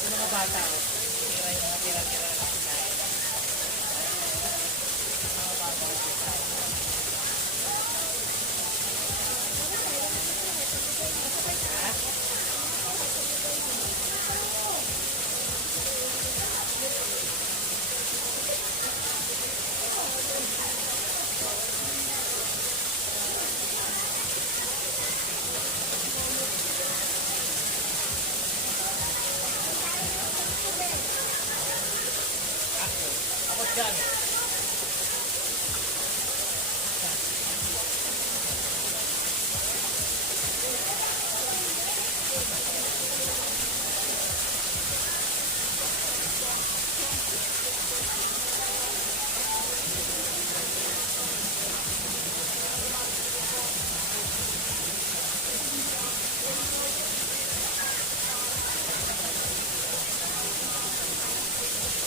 Yung mga bata, oh. Tira yung mga tira-tira na kinain. Mga bata, kinain. Ako dyan.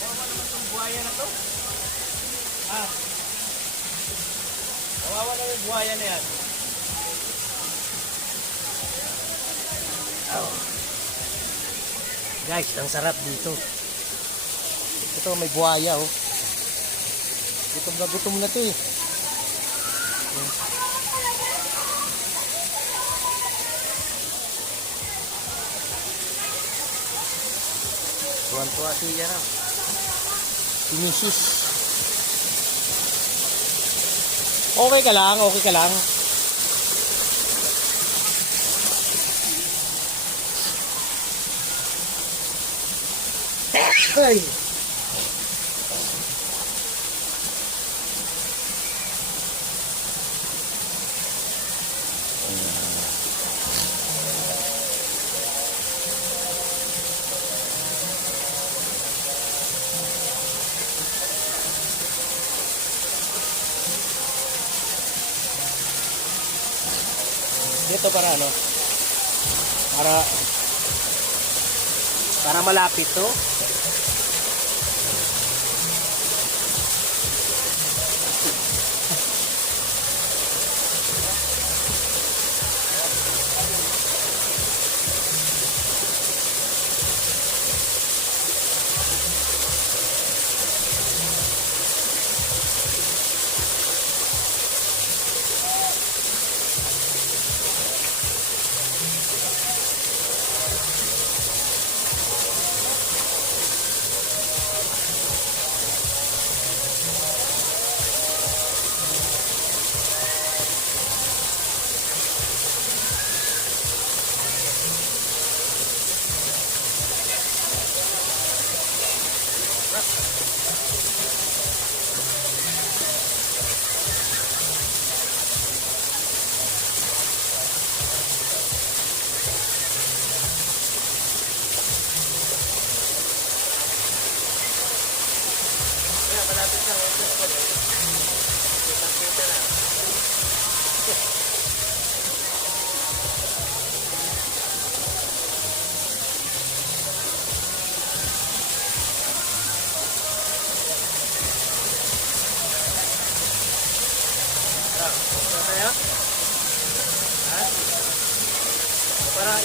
Kawawa naman itong buhaya na to. Ah. Kawawa naman yung buhaya na yan. Guys, ang sarap dito. Ito may buhaya oh. Gutom na to eh. Tuwan-tuwa siya na. Si Mrs. Okay ka lang, okay ka lang. Ay! Dito para ano? Para malapit to.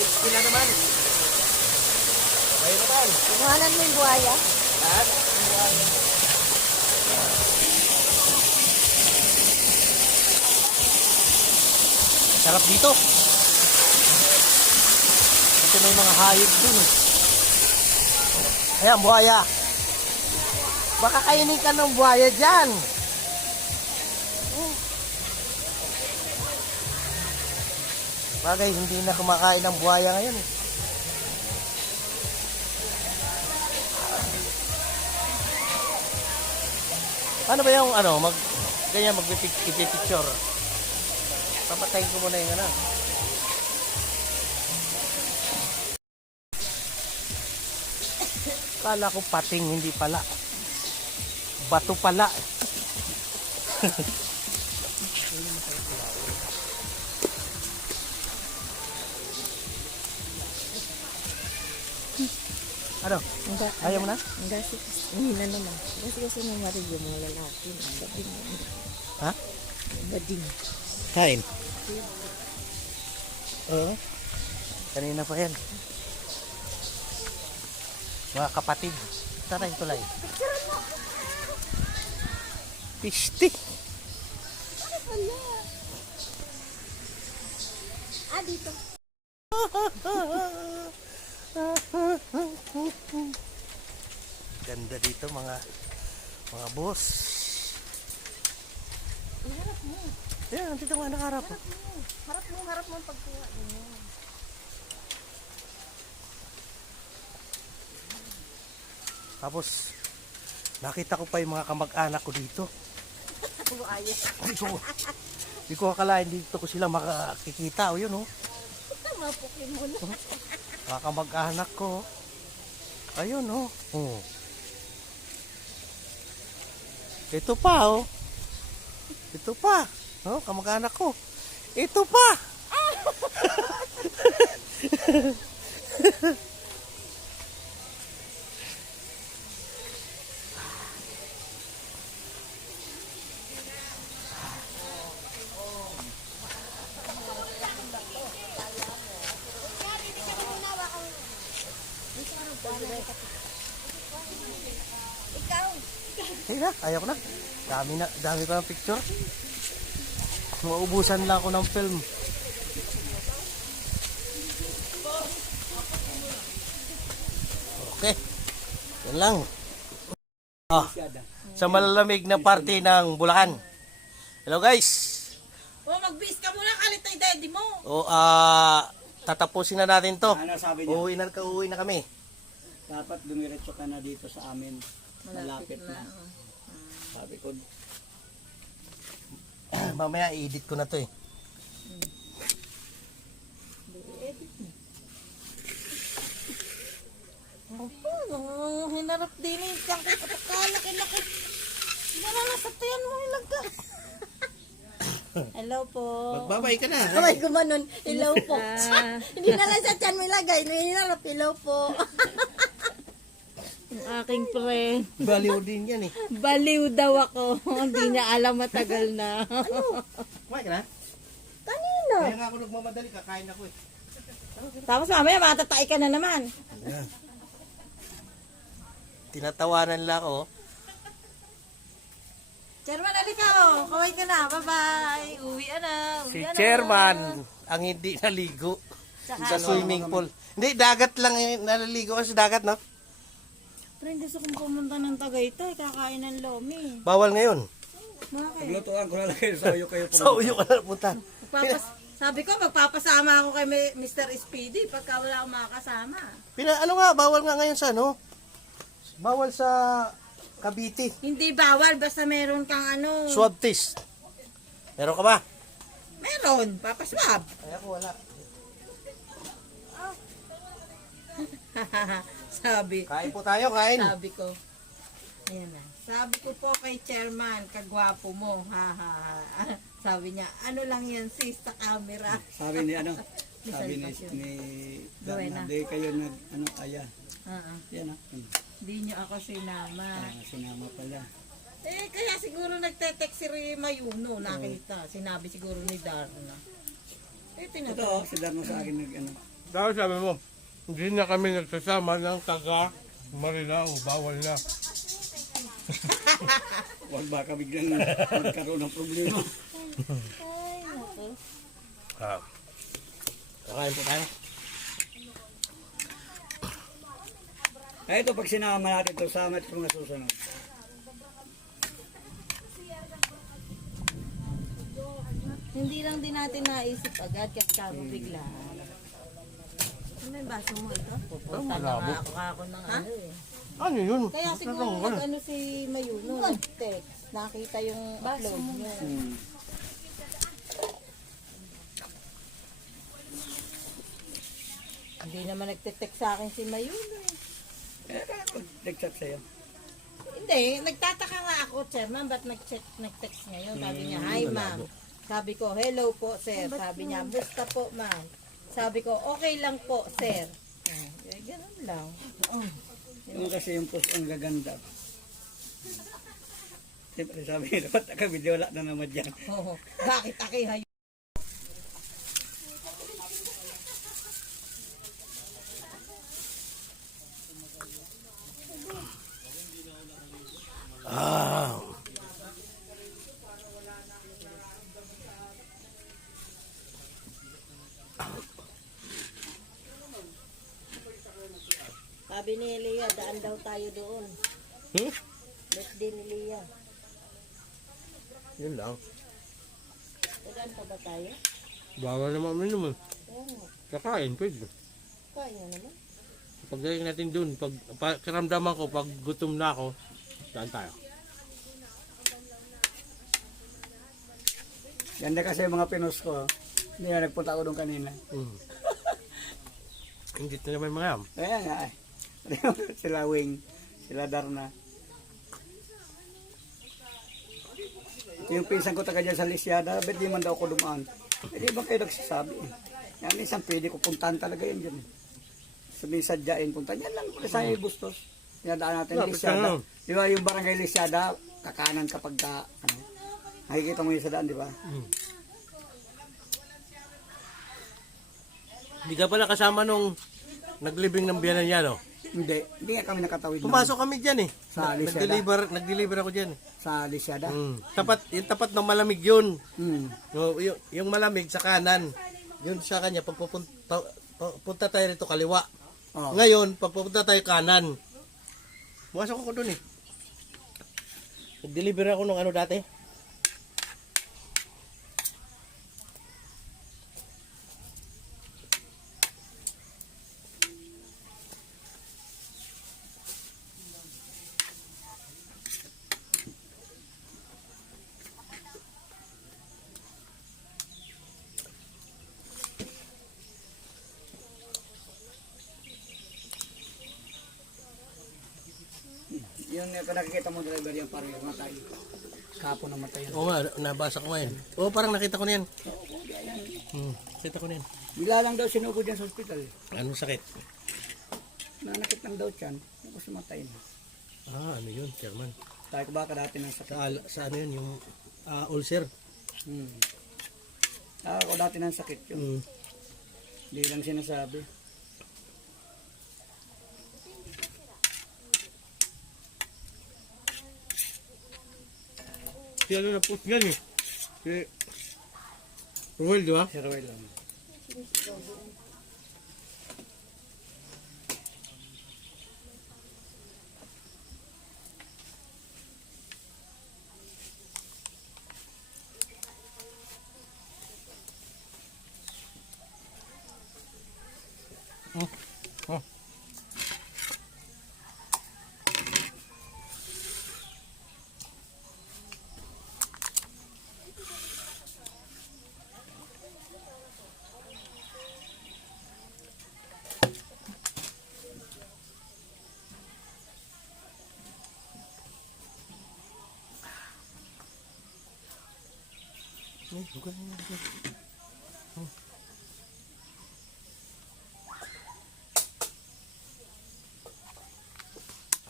Sila naman. Kayo naman. Iwanan mo yung buhaya. Ha? Sarap dito. Kasi may mga hayop dun. Ayan, buhaya. Baka kainin ka ng buhaya dyan. Bagay, hindi na kumakain ng buhaya ngayon. Paano ba yung ganyan magpipicture? Papatayin ko muna yung Kala ko pating, hindi pala. Bato pala. Ano? Ayaw mo na? Hindi na naman. Kasi nangyari yung mga lalaki. Bading. Ha? Bading. Kain. Oo. Kanina pa yan. Mga kapatid. Taray tulay. Pisti. Ah, dito. Ganda dito mga boss. Harap mo. Yan, dito nga nakaharap. Harap mo ang pagkuha. Tapos, nakita ko pa yung mga kamag-anak ko dito. Ayos. Hindi ko akalain dito ko sila makakikita. O yun, oh. Mapukin mo na. Mga kamag-anak ko. Ayun, oh. Oh. Ito pa, oh. Ito pa. Oh, kamag-anak ko. Ito pa. Ikaw. Sige na, ayaw ko na. Dami pa ng picture. Maubusan lang ako ng film. Okay. Yan lang. Sa malalamig na party ng Bulacan. Hello guys. Mag-bis ka muna, kalit na daddy mo. Tatapusin na natin to. Ano sabi niya? Uuwi na kami. Dapat dumiretso ka na dito sa amin. Malapit na. Sabi ko, Mamaya i-edit ko na to eh. Hinarap din eh. Siyang kalaki-laki. Nananasapayan mo ilag ka. Hello po. Magbabay ka na. Kamay gumanon. Ilaw po. Hindi na lang sa tiyan mo ilagay. Hinarap, ilaw po. Yung aking friend. Baliw din yan eh. Baliw daw ako. Hindi niya alam, matagal na. Kumain ka na? Kanino? Kaya nga ako nagmamadali, kakain ako eh. Tapos mamaya matatay ka na naman. Tinatawanan lang ako. Chairman, alika oh. Kaway ka na. Bye-bye. Uwi na. Si Chairman ang hindi naligo sa swimming pool. Hindi, dagat lang naliligo ka sa dagat, no? Pero gusto kong pumunta ng Tagaytay. Kakain ng lomi. Bawal ngayon. Bakit? paglutuan ko na lang kayo sa uyo kayo po. Sa uyo ka na punta. Sabi ko, magpapasama ako kay Mr. Speedy pagka wala akong makakasama. Bawal nga ngayon sa ano? Bawal sa Cavite. Hindi bawal, basta meron kang ano. Swab test. Meron ka ba? Meron, papaswab. Ay ako wala. Sabi Kain po tayo, kain. ko, ayan na. Sabi ko po kay Chairman, kagwapo mo. Ha, ha, ha. Sabi niya, ano lang yan sis sa camera. Sabi ni ano? Sabi ni Rowena. Di kayo nag ano kaya. Yan ah. Hindi niyo ako sinama. Sinama pala. Kaya siguro nagte-text si Mayuno, nakita. Sinabi siguro ni Darna. Ito oh, sila mo sa akin nag ano. Tapos sabi mo, hindi na kami nagsasama ng taga Marilao, bawal na. Huwag baka biglang magkaroon ng problema. Kakain po tayo. Kaya ito, pag sinama natin ito, sama ito mga susunod. Hindi lang din natin naisip agad kasi kamo bigla. Ano yung baso mo ito? Pupunta na nga ako ng ano eh. Ano yun? Kaya siguro ano si Mayuno, nag-text, nakita yung upload niya. Hindi naman nagte-text sa akin si Mayuno eh. Kaya pag-text sa'yo. Hindi, nagtataka nga ako, chairman, ba't nag-text ngayon? Sabi niya, hi ma'am. Sabi ko, hello po sir. Sabi niya, musta po ma'am. Sabi ko, okay lang po sir. Ganun lang. Yung kasi yung post ang gaganda. Siyempre sabi niya, dapat nakabidyo, wala na naman dyan. Oo. Bakit aki hayo? Sabi ni Elia, daan daw tayo doon. Birthday ni Elia. Yun lang. Daan pa ba tayo? Bawal naman naman. Oo. Kakain, pwede. Kaya naman. Pagdating natin dun, pag karamdaman ko, pag gutom na ako, saan tayo? Ganda kasi yung mga pinos ko. Hindi na nagpunta ako doon kanina. Hindi na naman mga yan. Kaya nga eh. Sila Wing, sila Darna. Yung pinsan ko taga dyan sa Lisyada, ba't di man daw ako dumaan? Eh di ba kayo nagsasabi? Yan, minsan pwede ko puntahan talaga yun dyan. Sabihin sadyain puntahan. Yan lang, sa Bustos. Pinadaan natin Lapit Lisyada. lang. Di ba yung barangay Lisyada, kakanan kapag ka, ano, nakikita mo yung sa daan, di ba? Hindi ka pala kasama nung naglibing ng biyanan niya, no? Hindi nga kami nakatawid. Pumasok kami dyan eh. Sa Lisyada? Nag-deliver ako dyan eh. Sa Lisyada. Yung tapat ng malamig yun. Hmm. Yung malamig sa kanan. Yun sa kanya, pag punta tayo rito kaliwa. Oh. Ngayon, pag pupunta tayo kanan. Pumasok ako dun eh. Nag-deliver ako ng ano dati. Yung nakikita mo driver yung parang namatay. Kapo namatay yan. Oo nga, nabasa ko ngayon. Oo, parang nakita ko na yan. Nakita ko na yan. Bigla lang daw sinugod yan sa ospital. Anong sakit? Nanakit lang daw tiyan. Tapos namatay na. Ano yun, Chairman? Tayo ko baka dati ng sakit. Sa ano yun, yung ulcer. Ako dati ng sakit yun. Hindi lang sinasabi. Si ano na post yan eh. Si Ruel, di ba? Si Roy lang.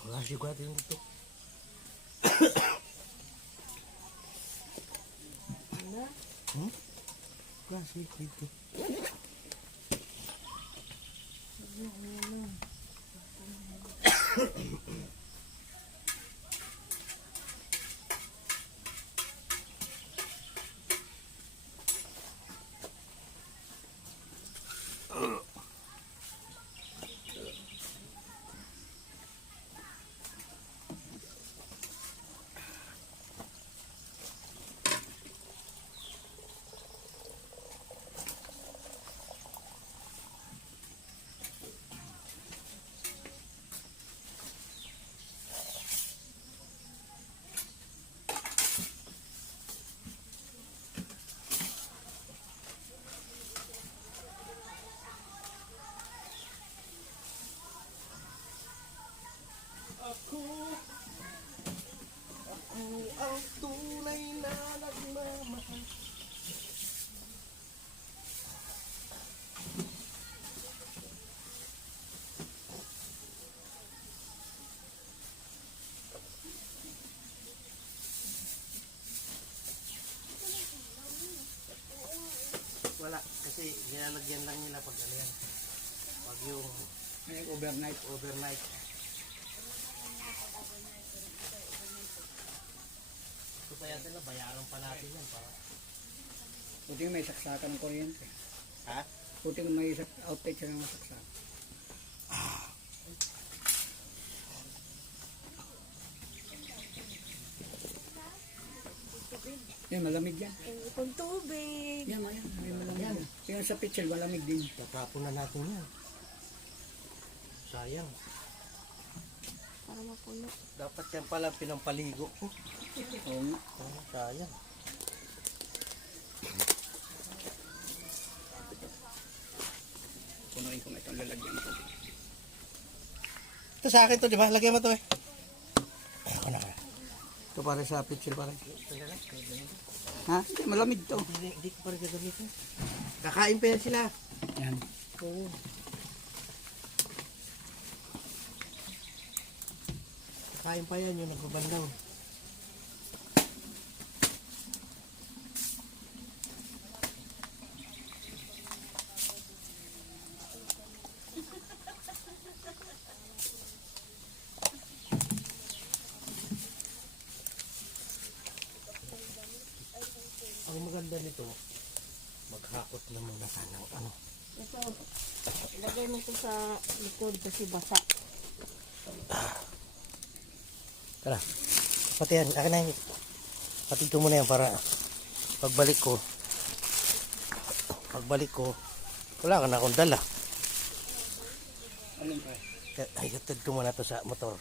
Wala siya kwa din dito. Wala siya dito. Ako ang tunay na nagmamahal. Wala, kasi nilalagyan lang nila pag ano yan. Pag yung May overnight. overnight. Ito pa yan sila, bayaran pa natin yan. Para... Buti may saksakan ng kuryente. Ha? Buti may outage siya ng saksakan. Yan, malamig yan. Kung tubig. Yan, may malamig yan. Yan sa pitchel, malamig din. Tatapon na natin yan. Sayang. Para mapuno. Dapat yan pala pinampaligo. Oo nga. Oh, sayang. Punuin ko na itong lalagyan ko. Ito sa akin to, di ba? Lagyan mo to eh. Ayoko na. Ito para sa pitchel para. Ha? Hindi, malamig to. Hindi ko pa rin gagamitin. Kakain pa yan sila. Yan. Oo. Kakain pa yan yung nagbabandaw. Ang maganda nito, maghakot naman na tanang ano. Ito, ilagay mo ito sa likod kasi basa. Tara, pati yan, akin na yun. Pati ito muna yan para pagbalik ko, wala ka na akong dala. Alin pa? Ay, hatid ko muna to sa motor.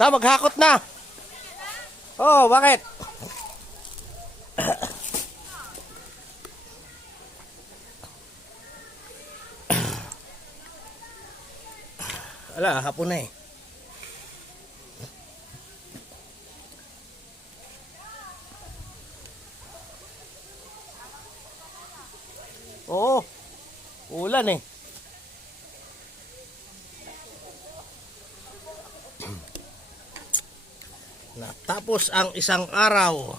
Ta, maghakot na. Oh, bakit? Ala, hapon na eh. Oo. Ulan eh. Natapos ang isang araw.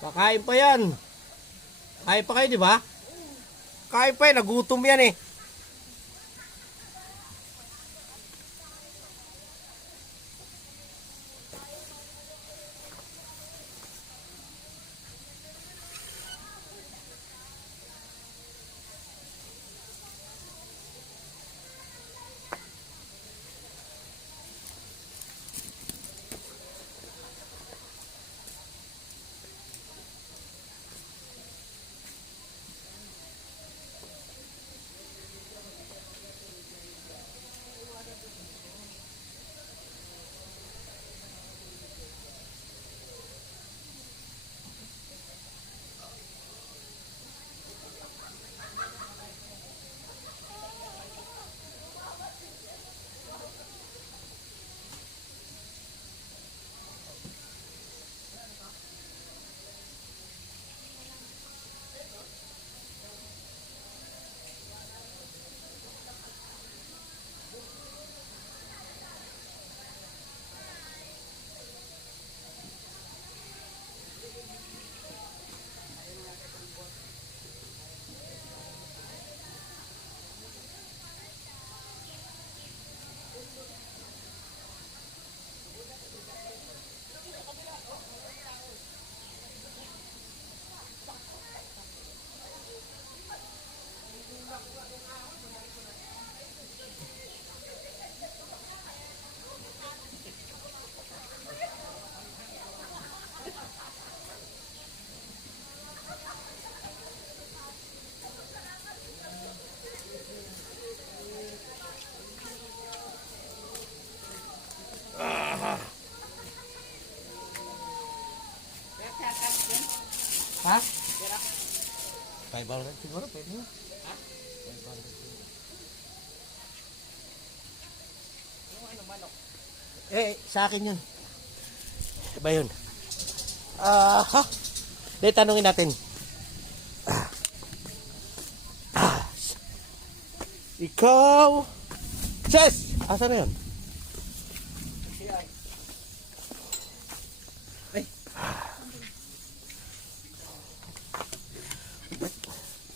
Kakain pa yan. Kain pa kayo, di ba? Kain pa yan. Nagutom yan eh. Ha? 500 siguro, pwede na. Sa akin yun. Diba yun? Ha? Dahil tanungin natin. Ikaw! Chess! Asa na yun?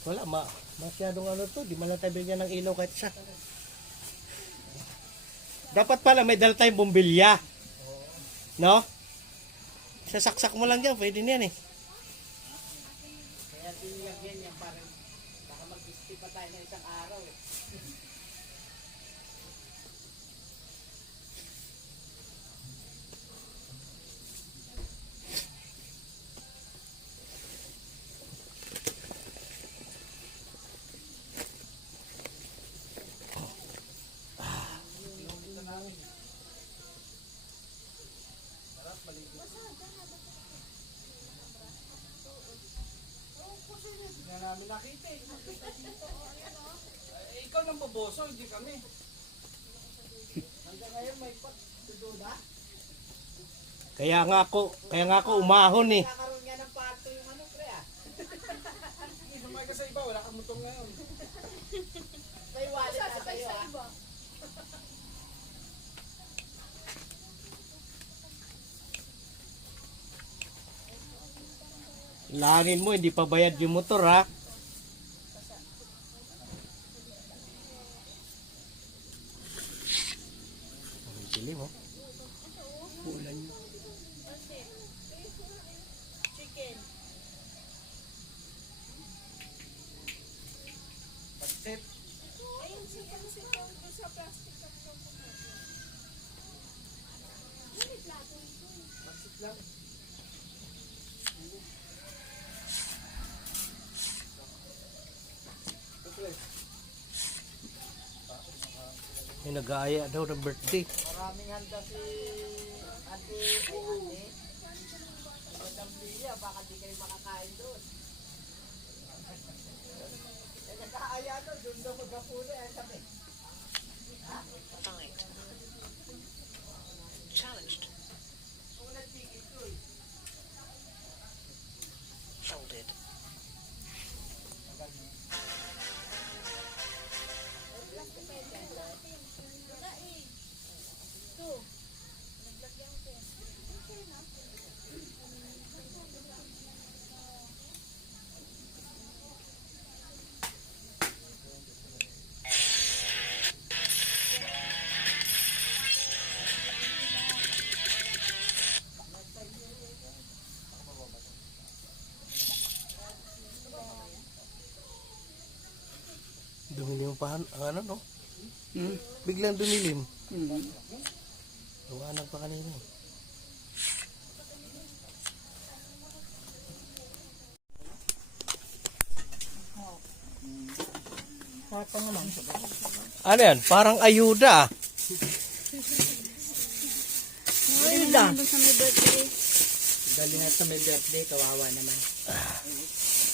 Wala, masyadong ano to, di man lang tayo bigyan ng ilaw kahit isa. Dapat pala may dala tayong bumbilya. No? Sasaksak mo lang dyan, pwede niyan eh. Kaya tinilagyan niya parang baka mag-isti pa tayo ng isang araw eh. Ikaw nang boboso, hindi kami. Kaya nga ako umahon eh. Kakaroon nga ng parto yung ano, pre ah. Hindi sumay ka sa iba, wala kang mutong ngayon. May wallet na sa'yo ah. Langin mo, hindi pa bayad yung motor ha. Pili mo. May nag-aaya daw ng birthday. Maraming handa si Ate, ay Ate. Madam Pia, baka di kayo makakain doon. Eh, nagkaaya doon daw magkapuli, ay sabi. Challenged. Folded. Dumilim pa ang ano no? Biglang dumilim. Luwanag pa kanina. Ano yan? Parang ayuda. Ayuda. Dali na sa may birthday, kawawa naman.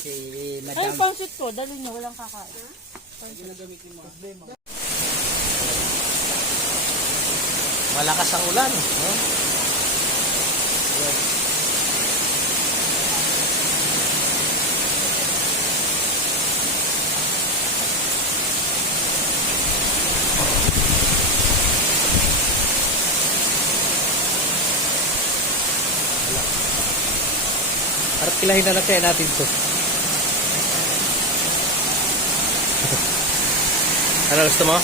Si Ay, Madam. pansit ko. Dali nyo. Walang kakain. Malakas ang ulan. No? Harap kilahin na natin to. Ano gusto mo?